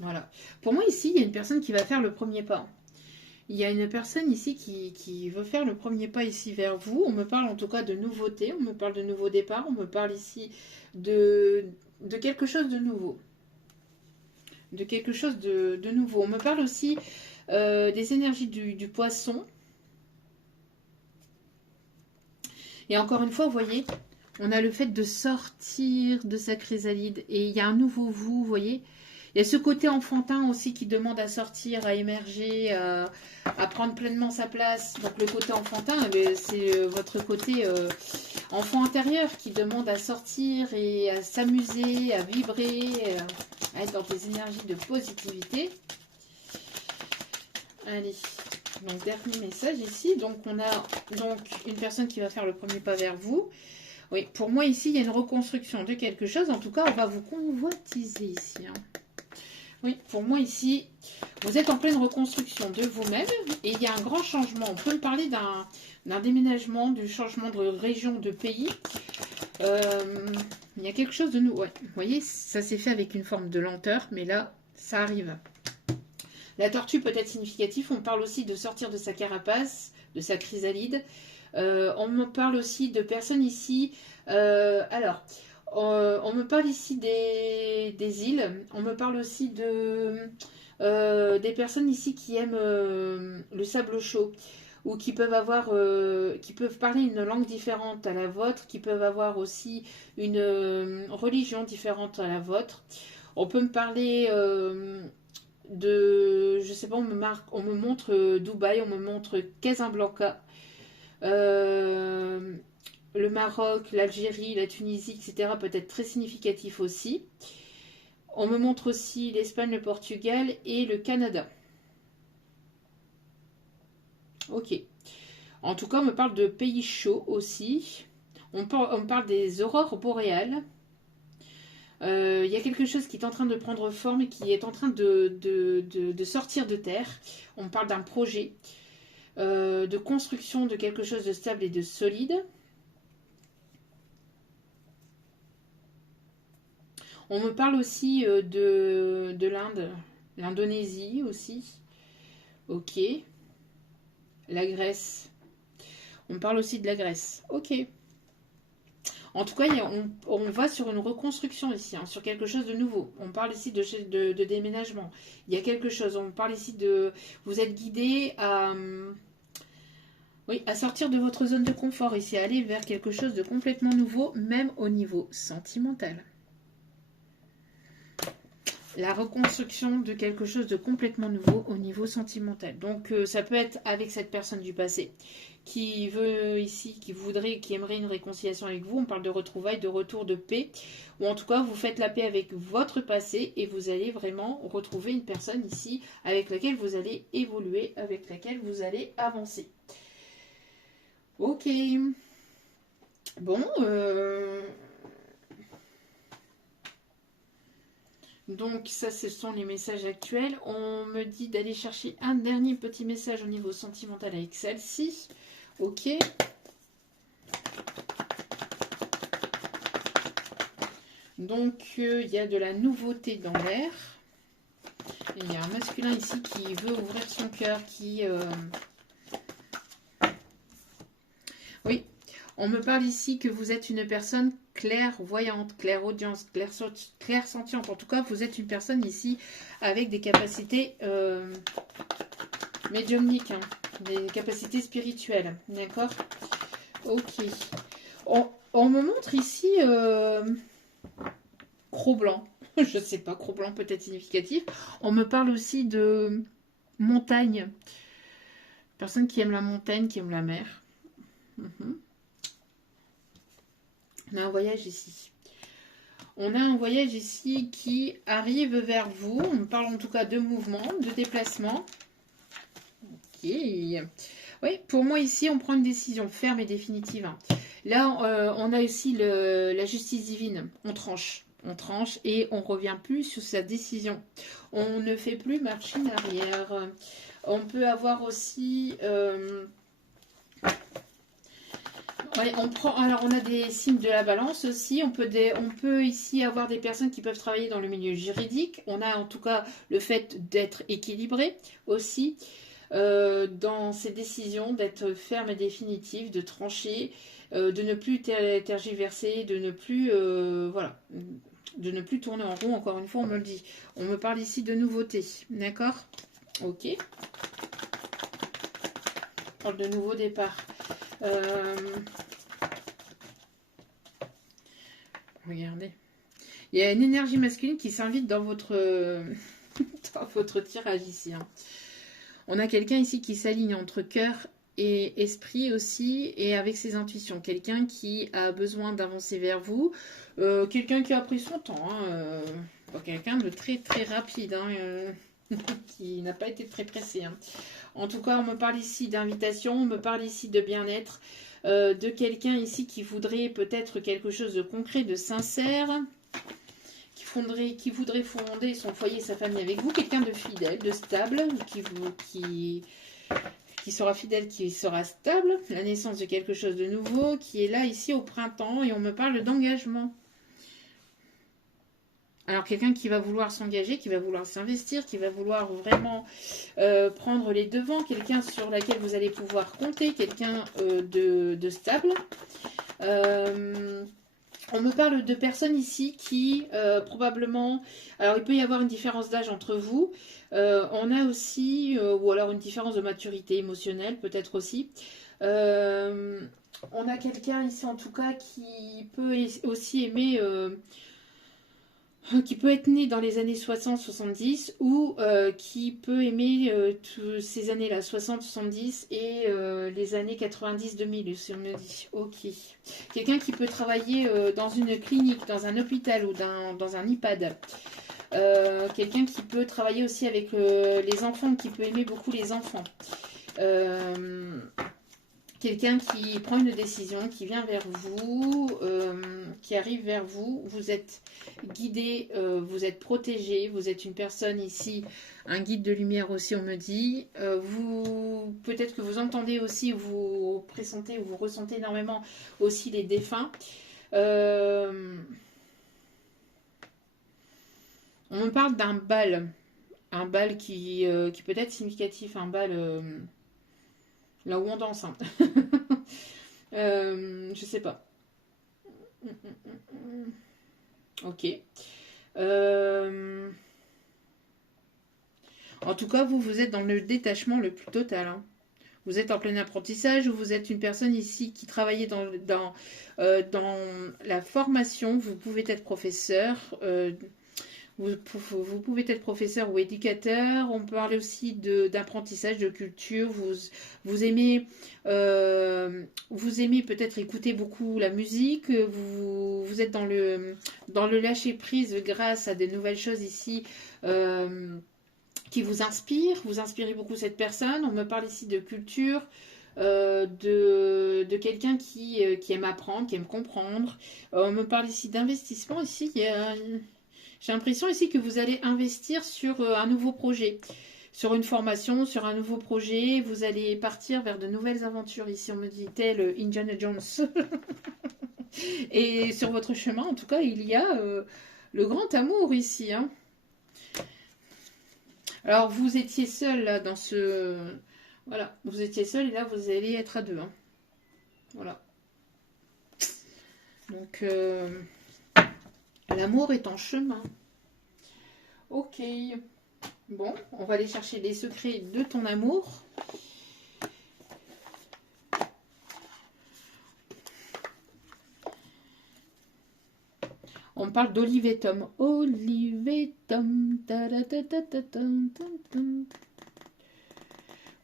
Voilà. Pour moi, ici, il y a une personne qui va faire le premier pas. Il y a une personne ici qui veut faire le premier pas ici vers vous. On me parle en tout cas de nouveauté, on me parle de nouveau départ, on me parle ici de, de quelque chose de nouveau. De quelque chose de nouveau. On me parle aussi des énergies du poisson. Et encore une fois, vous voyez, on a le fait de sortir de sa chrysalide. Et il y a un nouveau vous voyez. Il y a ce côté enfantin aussi qui demande à sortir, à émerger, à prendre pleinement sa place. Donc le côté enfantin, c'est votre côté enfant intérieur qui demande à sortir et à s'amuser, à vibrer, à être dans des énergies de positivité. Allez, donc dernier message ici. Donc on a donc une personne qui va faire le premier pas vers vous. Oui, pour moi ici, il y a une reconstruction de quelque chose. En tout cas, on va vous convoitiser ici. Hein. Oui, pour moi ici, vous êtes en pleine reconstruction de vous-même et il y a un grand changement. On peut me parler d'un déménagement, du changement de région, de pays. Il y a quelque chose de nouveau. Ouais. Vous voyez, ça s'est fait avec une forme de lenteur, mais là, ça arrive. La tortue peut être significative. On parle aussi de sortir de sa carapace, de sa chrysalide. On me parle aussi de personnes ici. On me parle ici des îles. On me parle aussi des personnes ici qui aiment le sable chaud ou qui peuvent avoir, qui peuvent parler une langue différente à la vôtre, qui peuvent avoir aussi une religion différente à la vôtre. On peut me parler je sais pas, on me montre Dubaï, on me montre Casablanca. Le Maroc, l'Algérie, la Tunisie, etc. peut être très significatif aussi. On me montre aussi l'Espagne, le Portugal et le Canada. Ok. En tout cas, on me parle de pays chauds aussi. On me parle des aurores boréales. Il y a quelque chose qui est en train de prendre forme et qui est en train de sortir de terre. On me parle d'un projet de construction de quelque chose de stable et de solide. On me parle aussi de l'Inde, l'Indonésie aussi. Ok. La Grèce. On me parle aussi de la Grèce. Ok. En tout cas, on va sur une reconstruction ici, hein, sur quelque chose de nouveau. On parle ici de déménagement. Il y a quelque chose. On parle ici de... Vous êtes guidé à... Oui, à sortir de votre zone de confort ici, à aller vers quelque chose de complètement nouveau, même au niveau sentimental. La reconstruction de quelque chose de complètement nouveau au niveau sentimental. Donc ça peut être avec cette personne du passé qui veut ici, qui aimerait une réconciliation avec vous. On parle de retrouvailles, de retour de paix. Ou en tout cas, vous faites la paix avec votre passé et vous allez vraiment retrouver une personne ici avec laquelle vous allez évoluer, avec laquelle vous allez avancer. Ok. Bon, donc ça, ce sont les messages actuels. On me dit d'aller chercher un dernier petit message au niveau sentimental avec celle-ci. Ok. Donc, il y a de la nouveauté dans l'air. Il y a un masculin ici qui veut ouvrir son cœur, Oui, on me parle ici que vous êtes une personne clairvoyante, clairaudience, clairsentiente. En tout cas, vous êtes une personne ici avec des capacités médiumniques, hein, des capacités spirituelles. D'accord? Ok. On me montre ici Cro-Blanc. Je sais pas, Cro-Blanc peut être significatif. On me parle aussi de montagne. Personne qui aime la montagne, qui aime la mer. On a un voyage ici. On a un voyage ici qui arrive vers vous. On me parle en tout cas de mouvement, de déplacement. Ok. Oui, pour moi ici, on prend une décision ferme et définitive. Là, on a aussi la justice divine. On tranche. On tranche et on ne revient plus sur sa décision. On ne fait plus marche en arrière. On peut avoir aussi... Ouais, alors on a des signes de la balance aussi. On peut ici avoir des personnes qui peuvent travailler dans le milieu juridique. On a en tout cas le fait d'être équilibré aussi. dans ses décisions, d'être ferme et définitive, de trancher, de ne plus tergiverser, de ne plus, voilà, de ne plus tourner en rond. Encore une fois, on me le dit. On me parle ici de nouveautés, d'accord? Ok. On parle de nouveau départ. Regardez. Il y a une énergie masculine qui s'invite dans votre, dans votre tirage ici. Hein. On a quelqu'un ici qui s'aligne entre cœur et esprit aussi, et avec ses intuitions. Quelqu'un qui a besoin d'avancer vers vous. Quelqu'un qui a pris son temps. Hein, pas quelqu'un de très très rapide. Hein, qui n'a pas été très pressé. Hein. En tout cas, on me parle ici d'invitation, on me parle ici de bien-être, de quelqu'un ici qui voudrait peut-être quelque chose de concret, de sincère, qui voudrait fonder son foyer et sa famille avec vous, quelqu'un de fidèle, de stable, qui sera fidèle, qui sera stable, la naissance de quelque chose de nouveau, qui est là ici au printemps, et on me parle d'engagement. Alors quelqu'un qui va vouloir s'engager, qui va vouloir s'investir, qui va vouloir vraiment prendre les devants, quelqu'un sur laquelle vous allez pouvoir compter, quelqu'un de stable. On me parle de personnes ici qui probablement... Alors il peut y avoir une différence d'âge entre vous. On a aussi, ou alors une différence de maturité émotionnelle peut-être aussi. On a quelqu'un ici en tout cas qui peut aussi aimer... qui peut être né dans les années 60-70 ou qui peut aimer toutes ces années-là, 60-70 et les années 90-2000, si on me dit. Ok. Quelqu'un qui peut travailler dans une clinique, dans un hôpital ou dans un EHPAD. Quelqu'un qui peut travailler aussi avec les enfants, qui peut aimer beaucoup les enfants. Quelqu'un qui prend une décision, qui vient vers vous, qui arrive vers vous, vous êtes guidé, vous êtes protégé, vous êtes une personne ici, un guide de lumière aussi on me dit, peut-être que vous entendez aussi, vous pressentez ou vous ressentez énormément aussi les défunts. On me parle d'un bal qui peut être significatif, un bal... là où on danse. Hein. Je sais pas. Ok. En tout cas, vous êtes dans le détachement le plus total. Hein. Vous êtes en plein apprentissage ou vous êtes une personne ici qui travaillait dans la formation. Vous pouvez être professeur. Vous pouvez être professeur ou éducateur. On peut parler aussi d'apprentissage, de culture. Vous aimez peut-être écouter beaucoup la musique. Vous êtes dans le lâcher prise grâce à des nouvelles choses ici qui vous inspirent. Vous inspirez beaucoup cette personne. On me parle ici de culture. De quelqu'un qui aime apprendre, qui aime comprendre. On me parle ici d'investissement. Ici, il y a... J'ai l'impression ici que vous allez investir sur un nouveau projet, sur une formation, sur un nouveau projet. Vous allez partir vers de nouvelles aventures. Ici, on me dit tel Indiana Jones. Et sur votre chemin, en tout cas, il y a le grand amour ici. Hein. Alors, vous étiez seul là dans ce... Voilà, vous étiez seul et là, vous allez être à deux. Hein. Voilà. Donc... l'amour est en chemin. Ok. Bon, on va aller chercher les secrets de ton amour. On parle d'Olive et Tom. Olive et Tom.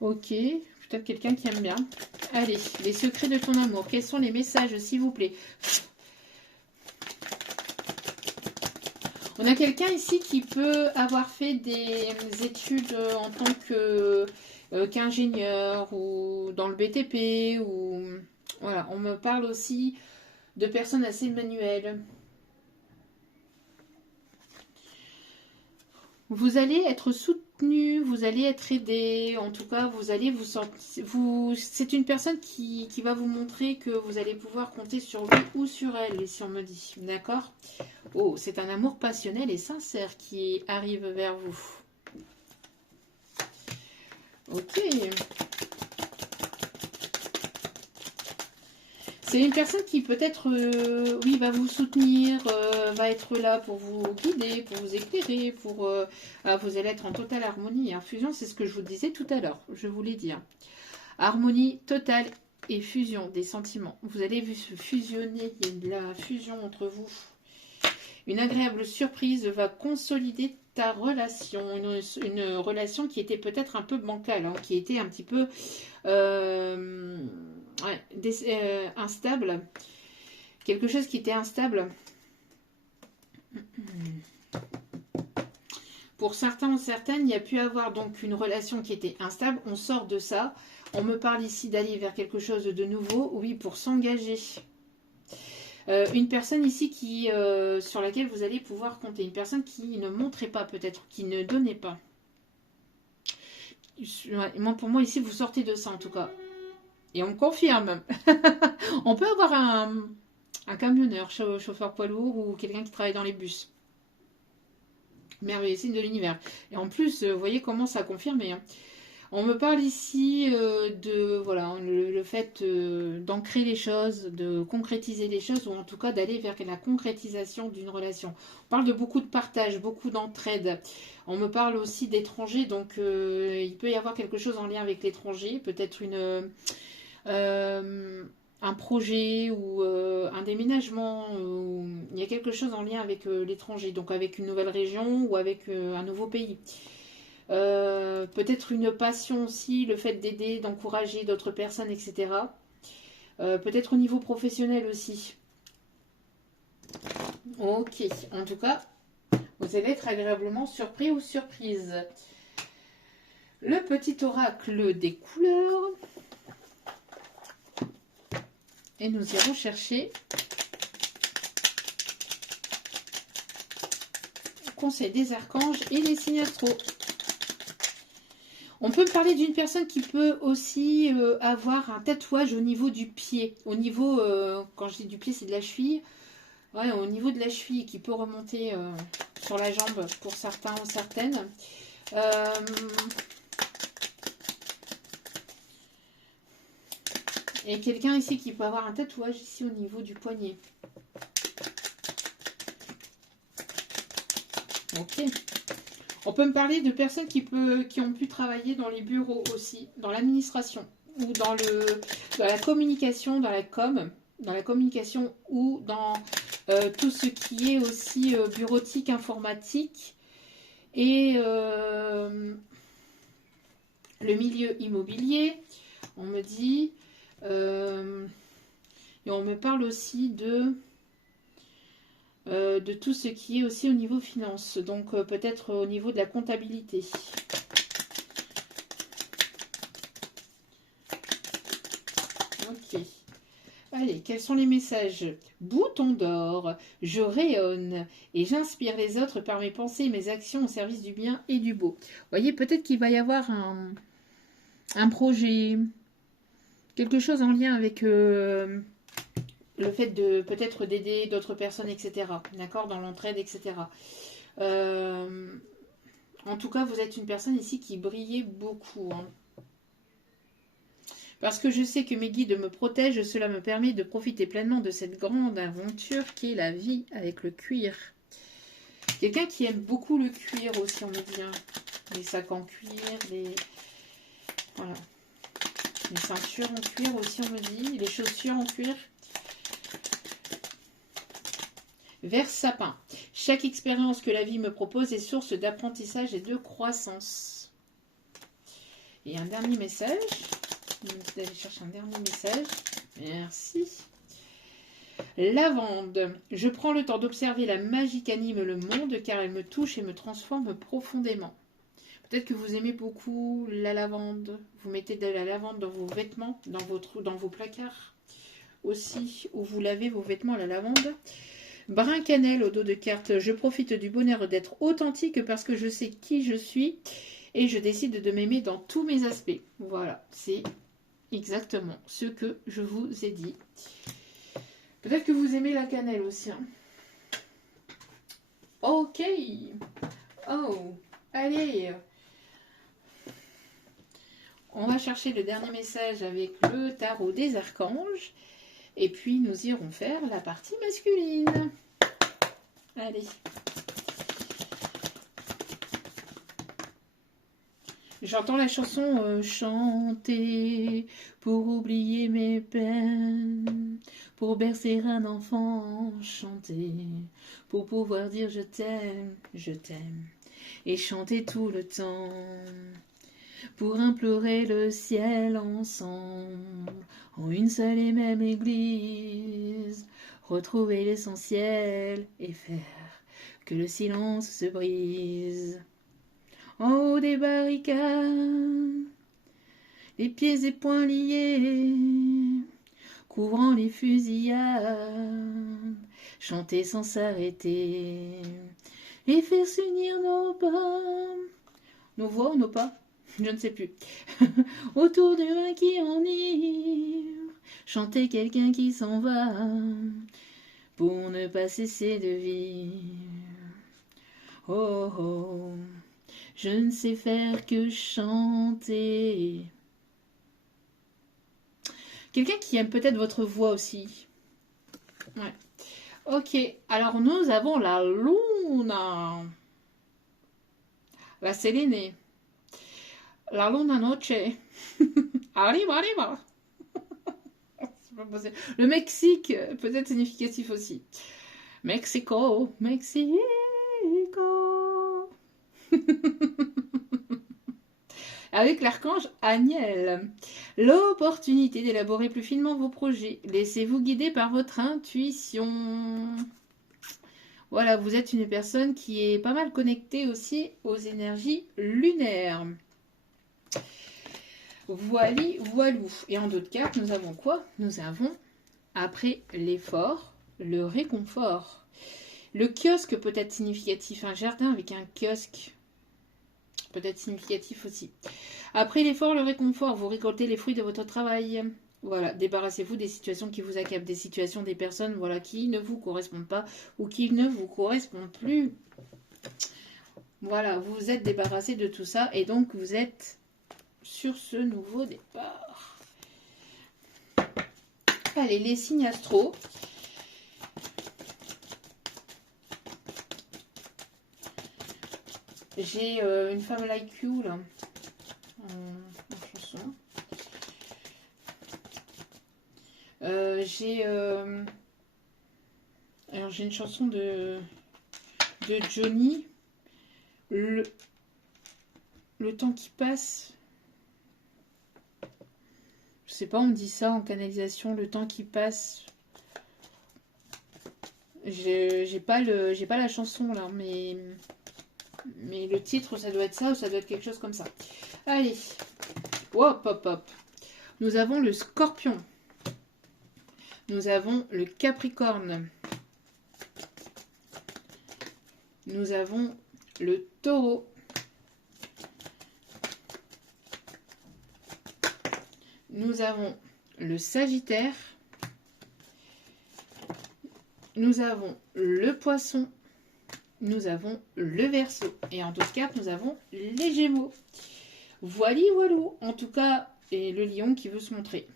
Ok. Peut-être quelqu'un qui aime bien. Allez, les secrets de ton amour. Quels sont les messages, s'il vous plaît? On a quelqu'un ici qui peut avoir fait des études en tant qu'ingénieur ou dans le BTP. Ou voilà, on me parle aussi de personnes assez manuelles. Vous allez être soutenu, vous allez être aidé, en tout cas vous allez vous sentir... c'est une personne qui va vous montrer que vous allez pouvoir compter sur lui ou sur elle, si on me dit, d'accord? Oh, c'est un amour passionnel et sincère qui arrive vers vous. Ok. C'est une personne qui peut-être, oui, va vous soutenir, va être là pour vous guider, pour vous éclairer, pour... vous allez être en totale harmonie et en fusion, c'est ce que je vous disais tout à l'heure, je vous l'ai dit. Hein. Harmonie totale et fusion des sentiments. Vous allez fusionner, il y a de la fusion entre vous. Une agréable surprise va consolider ta relation, une relation qui était peut-être un peu bancale, hein, qui était un petit peu instable, quelque chose qui était instable. Pour certains ou certaines, il y a pu avoir donc une relation qui était instable, on sort de ça, on me parle ici d'aller vers quelque chose de nouveau, oui, pour s'engager. Une personne ici qui, sur laquelle vous allez pouvoir compter. Une personne qui ne montrait pas peut-être, qui ne donnait pas. Pour moi ici, vous sortez de ça en tout cas. Et on me confirme. On peut avoir un camionneur, chauffeur poids lourd ou quelqu'un qui travaille dans les bus. Merveilleux signe de l'univers. Et en plus, vous voyez comment ça a confirmé. Hein. On me parle ici de voilà le fait d'ancrer les choses, de concrétiser les choses, ou en tout cas d'aller vers la concrétisation d'une relation. On parle de beaucoup de partage, beaucoup d'entraide. On me parle aussi d'étrangers, donc il peut y avoir quelque chose en lien avec l'étranger, peut-être un projet ou un déménagement. Il y a quelque chose en lien avec l'étranger, donc avec une nouvelle région ou avec un nouveau pays. Peut-être une passion aussi, le fait d'aider, d'encourager d'autres personnes, etc. Peut-être au niveau professionnel aussi. Ok, en tout cas, vous allez être agréablement surpris ou surprise. Le petit oracle des couleurs. Et nous irons chercher le conseil des archanges et les signes astro. On peut parler d'une personne qui peut aussi avoir un tatouage au niveau du pied. Au niveau, quand je dis du pied, c'est de la cheville. Ouais, au niveau de la cheville qui peut remonter sur la jambe pour certains ou certaines. Et quelqu'un ici qui peut avoir un tatouage ici au niveau du poignet. Ok. On peut me parler de personnes qui ont pu travailler dans les bureaux aussi, dans l'administration, ou dans la communication, dans la communication ou dans tout ce qui est aussi bureautique, informatique, et le milieu immobilier, on me dit, et on me parle aussi de tout ce qui est aussi au niveau finance, donc peut-être au niveau de la comptabilité. Ok. Allez, quels sont les messages? Bouton d'or, je rayonne et j'inspire les autres par mes pensées et mes actions au service du bien et du beau. Vous voyez, peut-être qu'il va y avoir un projet, quelque chose en lien avec le fait de peut-être d'aider d'autres personnes, etc. D'accord, dans l'entraide, etc. En tout cas, vous êtes une personne ici qui brillait beaucoup. Hein. Parce que je sais que mes guides me protègent, cela me permet de profiter pleinement de cette grande aventure qui est la vie avec le cuir. Quelqu'un qui aime beaucoup le cuir aussi, on me dit. Hein. Les sacs en cuir, voilà. Les ceintures en cuir aussi, on me dit. Les chaussures en cuir. Vers sapin. Chaque expérience que la vie me propose est source d'apprentissage et de croissance. Et un dernier message. Je vais aller chercher un dernier message. Merci. Lavande. Je prends le temps d'observer la magie qu'anime le monde car elle me touche et me transforme profondément. Peut-être que vous aimez beaucoup la lavande. Vous mettez de la lavande dans vos vêtements, dans vos placards aussi, où vous lavez vos vêtements à la lavande. Brun cannelle au dos de carte. Je profite du bonheur d'être authentique parce que je sais qui je suis et je décide de m'aimer dans tous mes aspects. Voilà, c'est exactement ce que je vous ai dit. Peut-être que vous aimez la cannelle aussi. Hein. Ok. Oh, allez. On va chercher le dernier message avec le tarot des archanges. Et puis, nous irons faire la partie masculine. Allez. J'entends la chanson chanter pour oublier mes peines, pour bercer un enfant, chanter pour pouvoir dire je t'aime, et chanter tout le temps, pour implorer le ciel ensemble, en une seule et même église, retrouver l'essentiel et faire que le silence se brise. En haut des barricades, les pieds et poings liés, couvrant les fusillades, chanter sans s'arrêter, et faire s'unir nos pas, nos voix ou nos pas, je ne sais plus, autour du vin qui enivre, chanter quelqu'un qui s'en va, pour ne pas cesser de vivre. Oh oh. Je ne sais faire que chanter. Quelqu'un qui aime peut-être votre voix aussi. Ouais. Ok, alors nous avons la luna. La Sélénée. La luna noche. Arriba, arriba. C'est pas possible. Le Mexique, peut-être significatif aussi. Mexico, Mexico. Avec l'archange Aniel. L'opportunité d'élaborer plus finement vos projets. Laissez-vous guider par votre intuition. Voilà, vous êtes une personne qui est pas mal connectée aussi aux énergies lunaires. Voili, voilou. Et en d'autres cartes, nous avons quoi? Nous avons, après l'effort, le réconfort. Le kiosque peut être significatif, un jardin avec un kiosque peut être significatif aussi. Après l'effort, le réconfort, vous récoltez les fruits de votre travail. Voilà, débarrassez-vous des situations qui vous accablent, des situations, des personnes voilà, qui ne vous correspondent pas ou qui ne vous correspondent plus. Voilà, vous vous êtes débarrassé de tout ça et donc vous êtes sur ce nouveau départ. Allez, les signes astro. J'ai une femme like you là, en chanson. J'ai une chanson de Johnny. Le temps qui passe. Je sais pas, on dit ça en canalisation, le temps qui passe. J'ai pas la chanson là, mais le titre, ça doit être ça ou ça doit être quelque chose comme ça. Allez. Hop, hop, hop. Nous avons le Scorpion. Nous avons le Capricorne. Nous avons le Taureau. Nous avons le Sagittaire. Nous avons le Poisson. Nous avons le Verseau. Et en d'autres cartes, nous avons les Gémeaux. Voili, voilou. En tout cas, et le lion qui veut se montrer.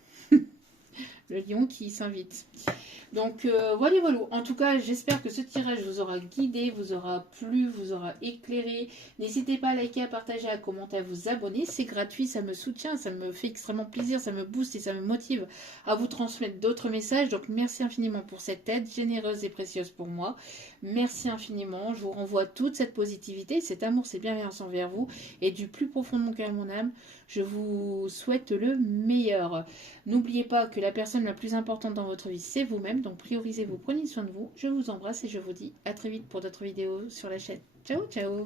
Le lion qui s'invite. Donc, voilà, voilà. En tout cas, j'espère que ce tirage vous aura guidé, vous aura plu, vous aura éclairé. N'hésitez pas à liker, à partager, à commenter, à vous abonner. C'est gratuit, ça me soutient, ça me fait extrêmement plaisir, ça me booste et ça me motive à vous transmettre d'autres messages. Donc, merci infiniment pour cette aide généreuse et précieuse pour moi. Merci infiniment. Je vous renvoie toute cette positivité, cet amour, cette bienveillance envers vous. Et du plus profond de mon cœur et mon âme, je vous souhaite le meilleur. N'oubliez pas que la personne la plus importante dans votre vie, c'est vous-même. Donc priorisez-vous, prenez soin de vous. Je vous embrasse et je vous dis à très vite pour d'autres vidéos sur la chaîne. Ciao, ciao!